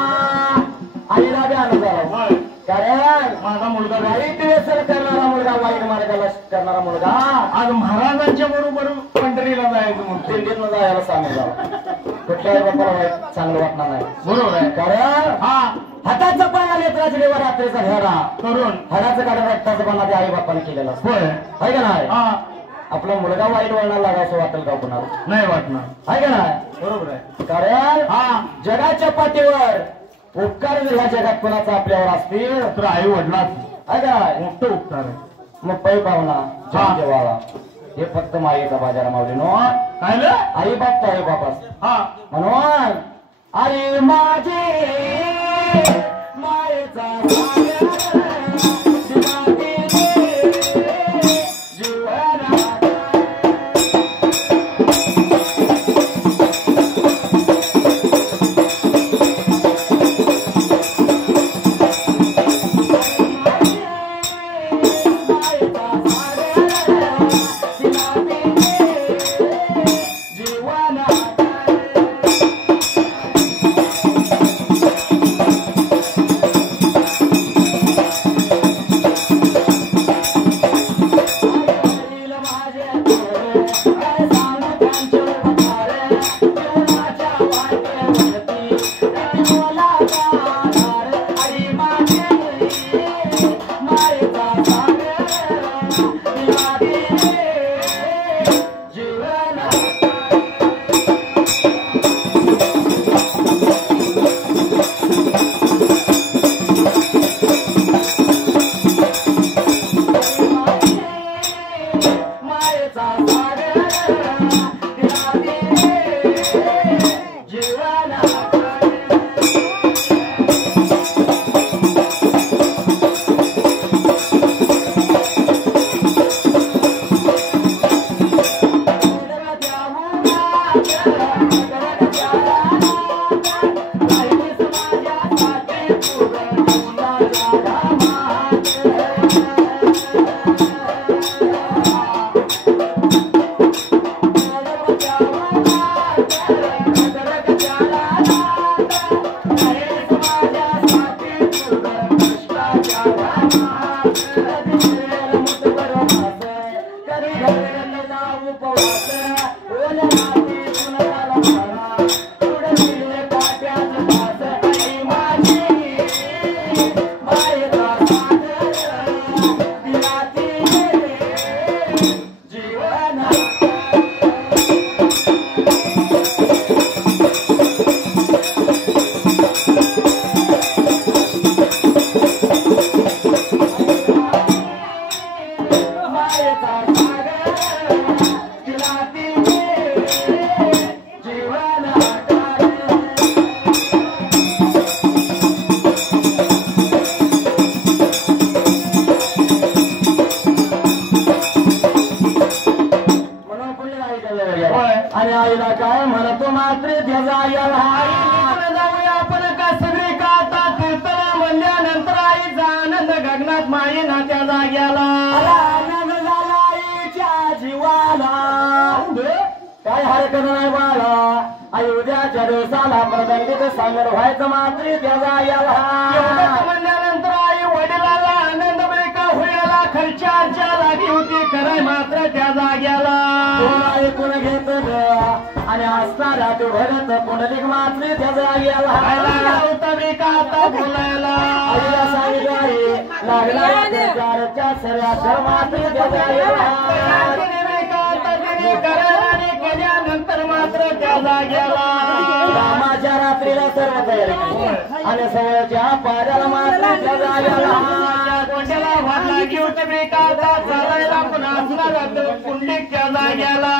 आईला बी आनंद झाला कारण माझा मुलगा वाईट व्यसन करणारा मुलगा वाईट मार्गाला करणारा मुलगा आज महाराजांच्या बरोबर पंढरीला जायचं म्हणून दिंडीतनं जायला सामील झाला कुठल्याही बापाला वाईट चांगलं वाटणार नाही बरोबर आहे कारण हाताचं पाना लेकराच्या देवा रात्रीचा हेरा करून हराचं काढून रक्ताचं पाना ते आई बापाने केलेलं असतं आहे का नाही? आपला मुलगा वाईट वळणाला लागा असं वाटेल का कुणाला नाही वाटणार आहे का नाही? बरोबर आहे कारण जगाच्या पाठीवर उपकार जर ह्या जगात कोणाचा आपल्यावर असतील तर आई वडिलाच आहे का मोठं उपकार आहे. मग पै पाहुणा जान देवाला हे फक्त मायेचा बाजार मावली नो काय आई बाप तर आई बाप म्हणून आई माझी मायेचा आणि आईला काय म्हणतो मात्र जाऊया आपण का सगळे का आता तीर्थला म्हणल्यानंतर आईचा आनंद गगनात माई ना त्या जाग्याला आनंद झाला आईच्या जीवाला काय हरकत नाही बाळा आई उद्याच्या दिवसाला प्रदंडित सामील व्हायचं मात्र त्या जाग्याला म्हणल्यानंतर आई वडिलाला आनंद बेका होयाला खर्चाच्या लागी होती खरं मात्र त्या जाग्याला ऐकून घेत आणि असणाऱ्या तो भरत पुंडलिक मात्र त्या जाग्याला बोलायला आईला सांगितलं लागला चारच्या सर्या मात्र त्या जाग्याला केल्यानंतर मात्र त्या जाग्याला रामाच्या रात्रीला सर्व तयारी आणि सवयच्या पाऱ्याला मात्र कोंड्याला भात लागी होत बेकाता चालायला पुन्हा असणार पुंडीच्या जाग्याला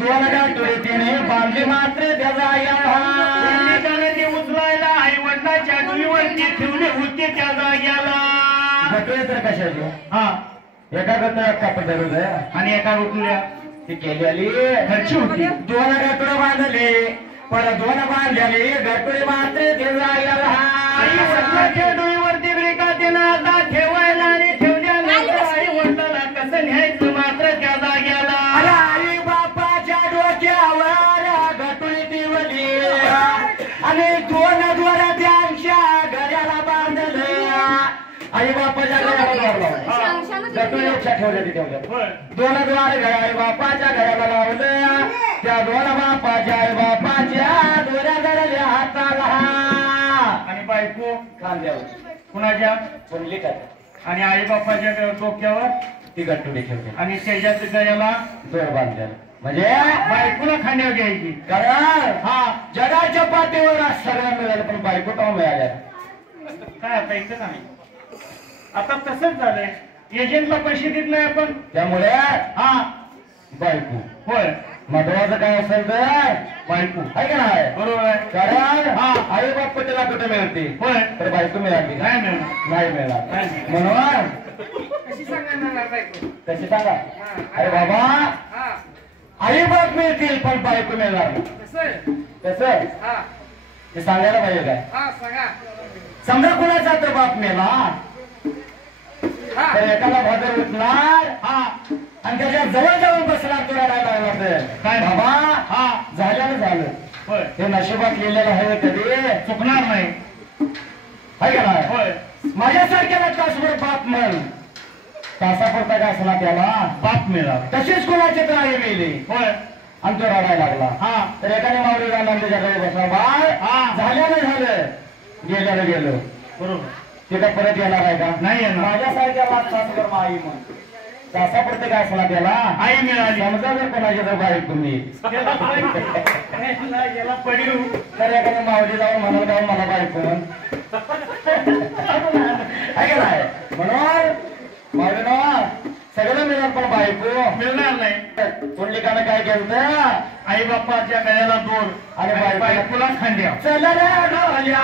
दोन गाठोडीने बांधली मात्र त्याचा उचलायला आई वडिलांच्या डोईवरती ठेवले होते त्या जाग्याला गटोळे तर कशाचे हा एका गटोळ्यात कापड धरत आणि एका उठल्या ती केलेली घरची होती दोन गटोळे बांधले पण दोन बांधलेले गटोळे मात्र ते जाग्याला डोईवरती ब्रेका देणं आता ठेवायला आणि ठेवल्यानंतर आई वडिलांना कसं न्यायचं मात्र त्या जाग्याला आई बापाच्या डोक्यावर गटोळी ठेवली आणि दोन द्वार त्यांच्या घराला बांधले आई बापाच्या घराला गटोळी ठेवल्या ठेवल्या दोन द्वार आई बापाच्या घराला लावलं त्या दोन बापाच्या आई बापाच्या दोऱ्या धरल्या हाताला आणि बायको खांद्यावर कुणाच्या पुंडली का आणि आई बापाच्या डोक्यावर ती गटोळी ठेवली आणि त्याच्यात गळ्याला दोर बांधल्या म्हणजे बायकोला खांद्यावर घ्यायची कारण हा जगाच्या पाठीवर सगळं मिळालं पण बायको का मिळाल्या काय आता इथं नाही आता तसंच झालंय एजंटला पैसे देत नाही आपण त्यामुळे हा बायको होय महत्वाचं काय असेल तर बायको आहे का नाही बरोबर आहे कारण हा आई बाप त्याला कुठे मिळते होय तर बायको मिळाली नाही मिळणार नाही मिळणार म्हणून कशी सांगा अरे बाबा आई बाप मिळतील पण बायको मिळणार कसं ते सांगायला पाहिजे काय समजा कुणाचा तर बाप मेला तर एकाला भादर उठणार आणि त्याच्या जवळ जाऊन बसला तुला रडायला लागलं काय? बाबा हा झाल्यानं झालं होय हे नशिबात लिहिलेलं आहे कधी चुकणार नाही आहे का नाही होय माझ्यासारख्याला तासभर बाप म्हण तासापुरता काय असला त्याला बाप मिळाला तशीच कोणाची त्राई मिळली होय आणि तो रडायला लागला हा तर एकाने माऊलीला नंदीच्याकडे बसला बाळ हा. झाल्यानं झालं गेल्यानं गेलं बरोबर ते काय परत येणार आहे का नाही येणार. माझ्यासारख्या बाप तासभर आई म्हण तासापुरते काय असला त्याला आई मिळाली समजा जर कोणाच्या तर बाहेर तुम्ही याला पडीव तर एखाद्या माऊली जाऊन म्हणाल जाऊन मला बायको आहे म्हणून माऊली ना सगळं मिळणार पण बायको मिळणार नाही पुंडलिकानं काय केलं आई बाप्पाच्या गळ्याला दोर आणि आणि बायकोला खांद्या चल रे ढोल्या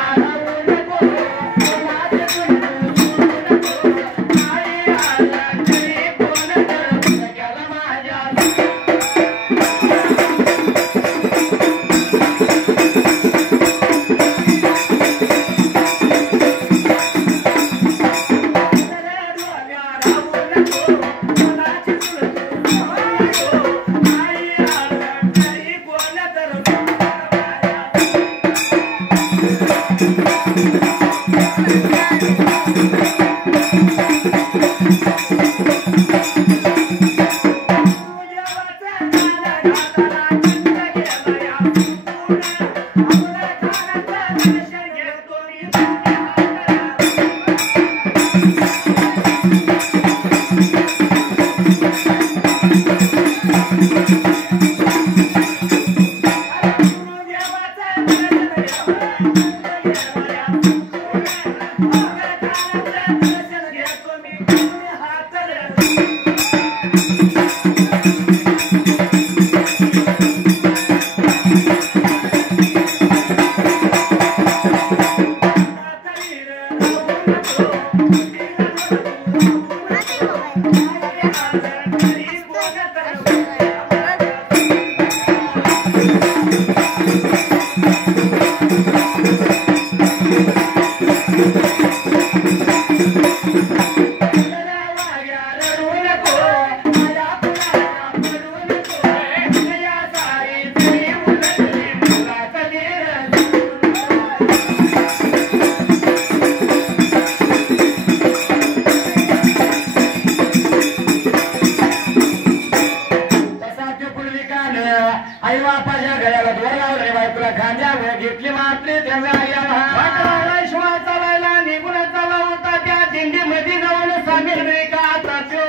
आई बापाच्या गळ्याला दोर लावले बायकोला खांद्या घेतली मारली त्याचा शिवाय चालायला निघून चालला होता त्या दिंडीमध्ये जाऊन सामील का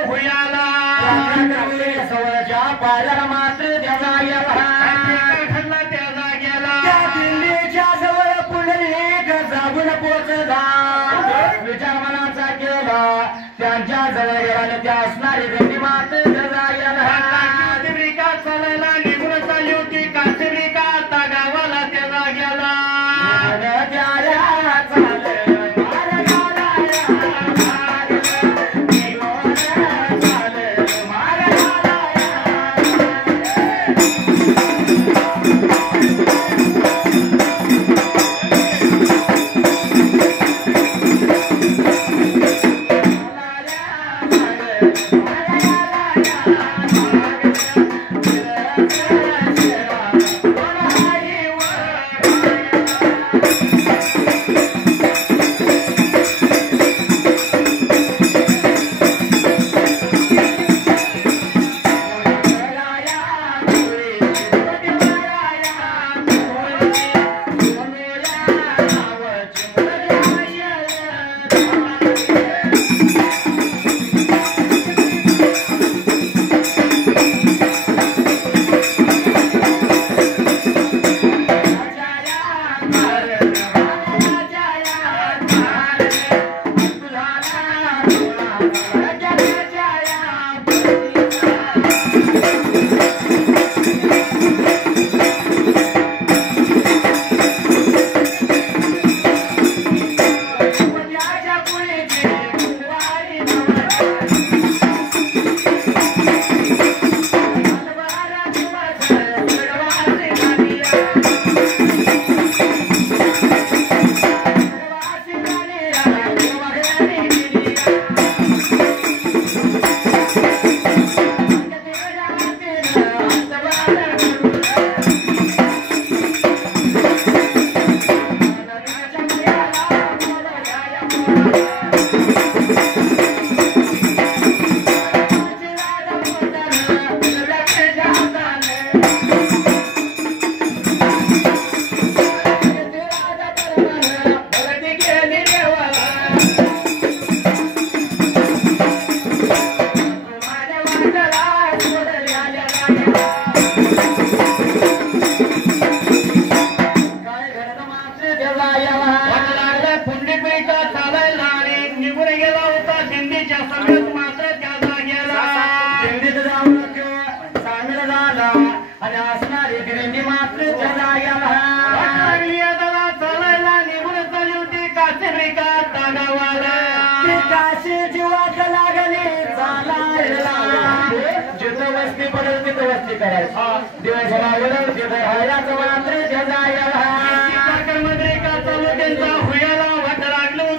होयाला सवयच्या पायाला मात्र त्याचा घडला त्या जाग्याला त्या दिंडीच्या जवळ पुंडलिक जागून पोचला विचार मनाचा केला त्यांच्या जवळ गेला त्या असणारी दिंडी मात्र काशिब्रिका चालायला निघून चालली होती काशिब्रिका आता गावाला त्या जाग्याला Yeah. का चालायला आणि निघून गेला होता दिंडीच्या समेत मात्र त्या जागेला दिंडीत जाऊन सामील झाला आणि असणारी दिंडी मात्र त्या जाग्याला चालायला निघून चालली होती काशी का तागावाला काशीची वाट लागली चालायला जिथं वस्ती पडेल तिथं वस्ती करायची दिवस राहिलं तिथं राहायचं मात्र त्या जाग्याला त्यांचा हुयाला वाट लागलं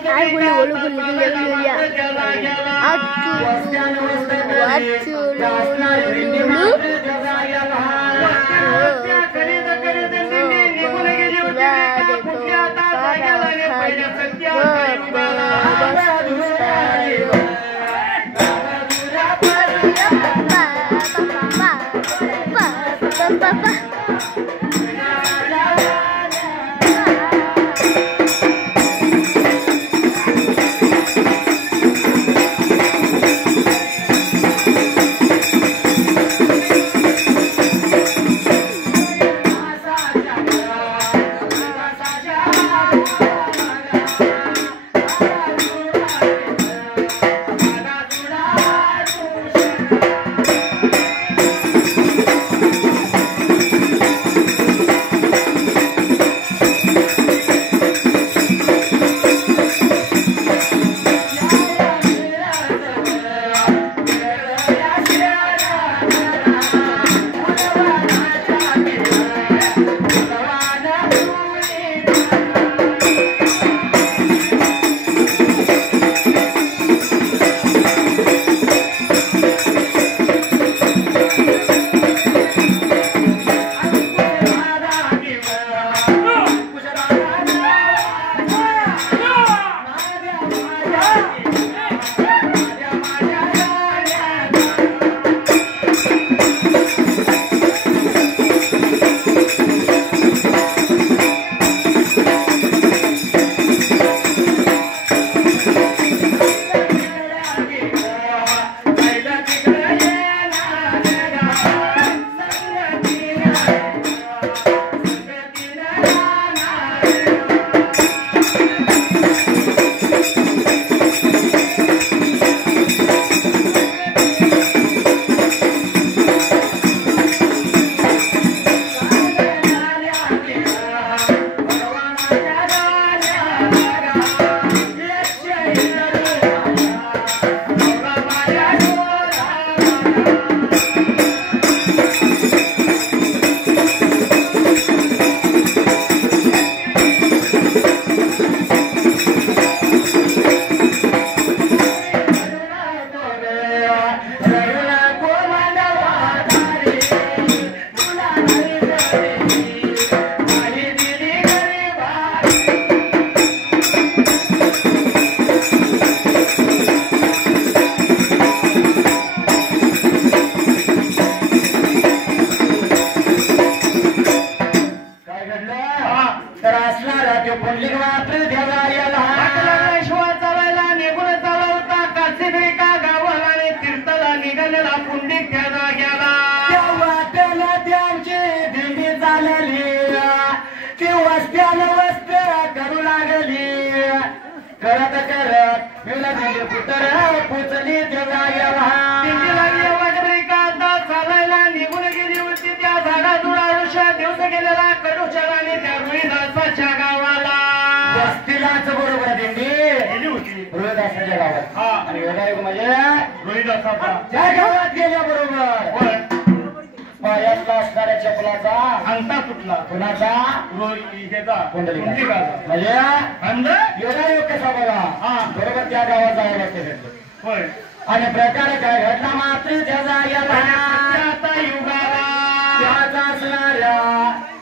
आणि प्रकार काय घडला मात्र त्या जाग्याला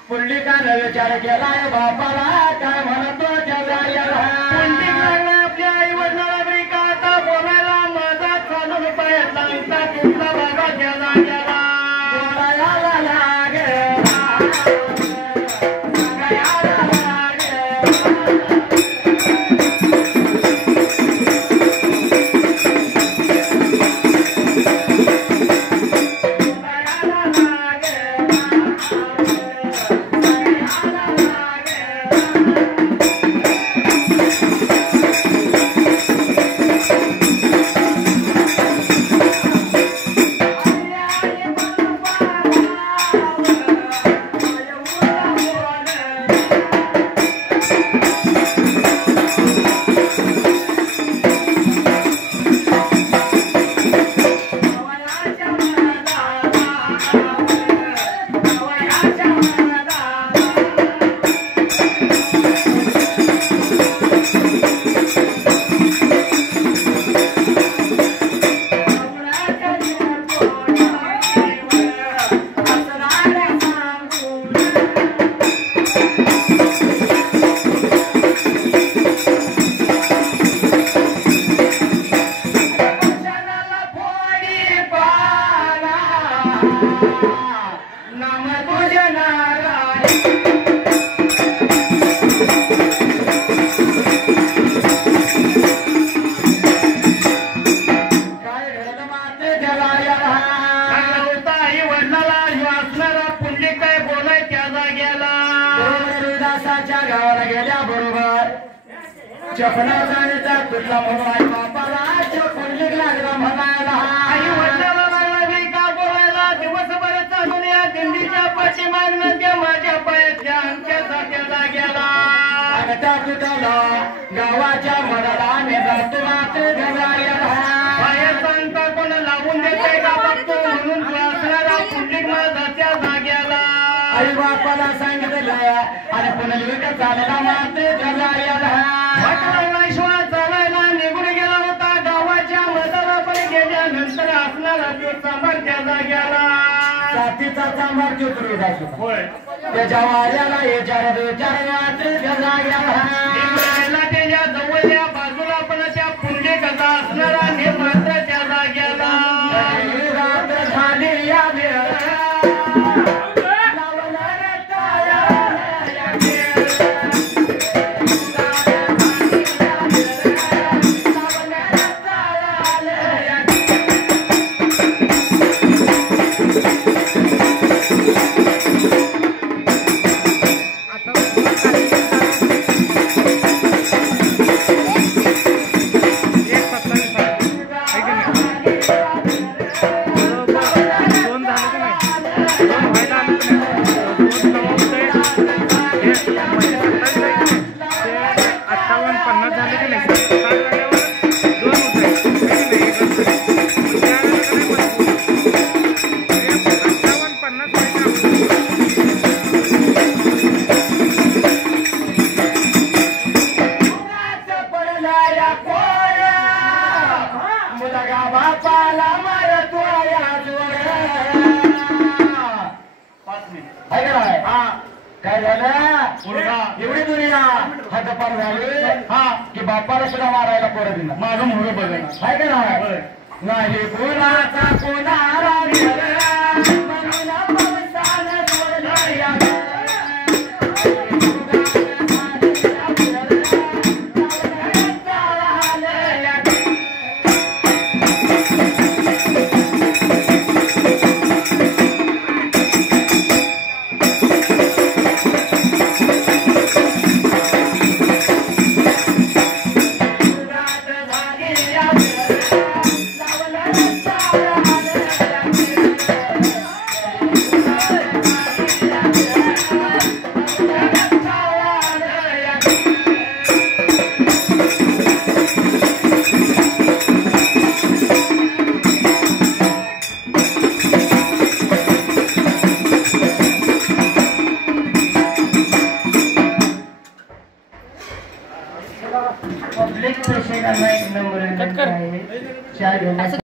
पुंडलिकानं विचार केलाय बापाला काय म्हणतो त्या जाग्याला आपल्या आई वडिलाला आता बोलायला माझा चालून पायातला तुमचा बाबा त्या जाग्याला स्वप्नाचा आणि तुझा म्हणून आई बापाला पुंडलिक लागला म्हणायला आई वडिलाला लागला मी का बोलायला दिवसभर चालून या दिंडीच्या पाठीमागनं त्या माझ्या पायाच्या अंगठ्याचा गेला तुझला गावाच्या मनाला मी जातो पायाचा अंगठा कोण लावून देते का बघतो म्हणून असणारा पुंडलिक माझा त्या जाग्याला आई बापाला सांगितलं आणि पुंडलिक चालला मात्र श्वास चालायला निघून गेला होता गावाच्या मदाला पण गेल्यानंतर असणारा तो सांभार त्या जाग्याला जातीचा सांभार चित्रू जातो होय त्याच्या वाऱ्याला विचार मात्र त्याच्या जवळच्या बाजूला पण त्या पुंडलिकाचा असणारा हे मात्र त्या जाग्याला झाली या काय झालं एवढी दुनिया हातपार झाली की बापाला सुद्धा मारायला पोरं दिला माझं मुलं बघा हाय का नाही कोणाचा कोणाला पब्लिक पेशंट एक नंबर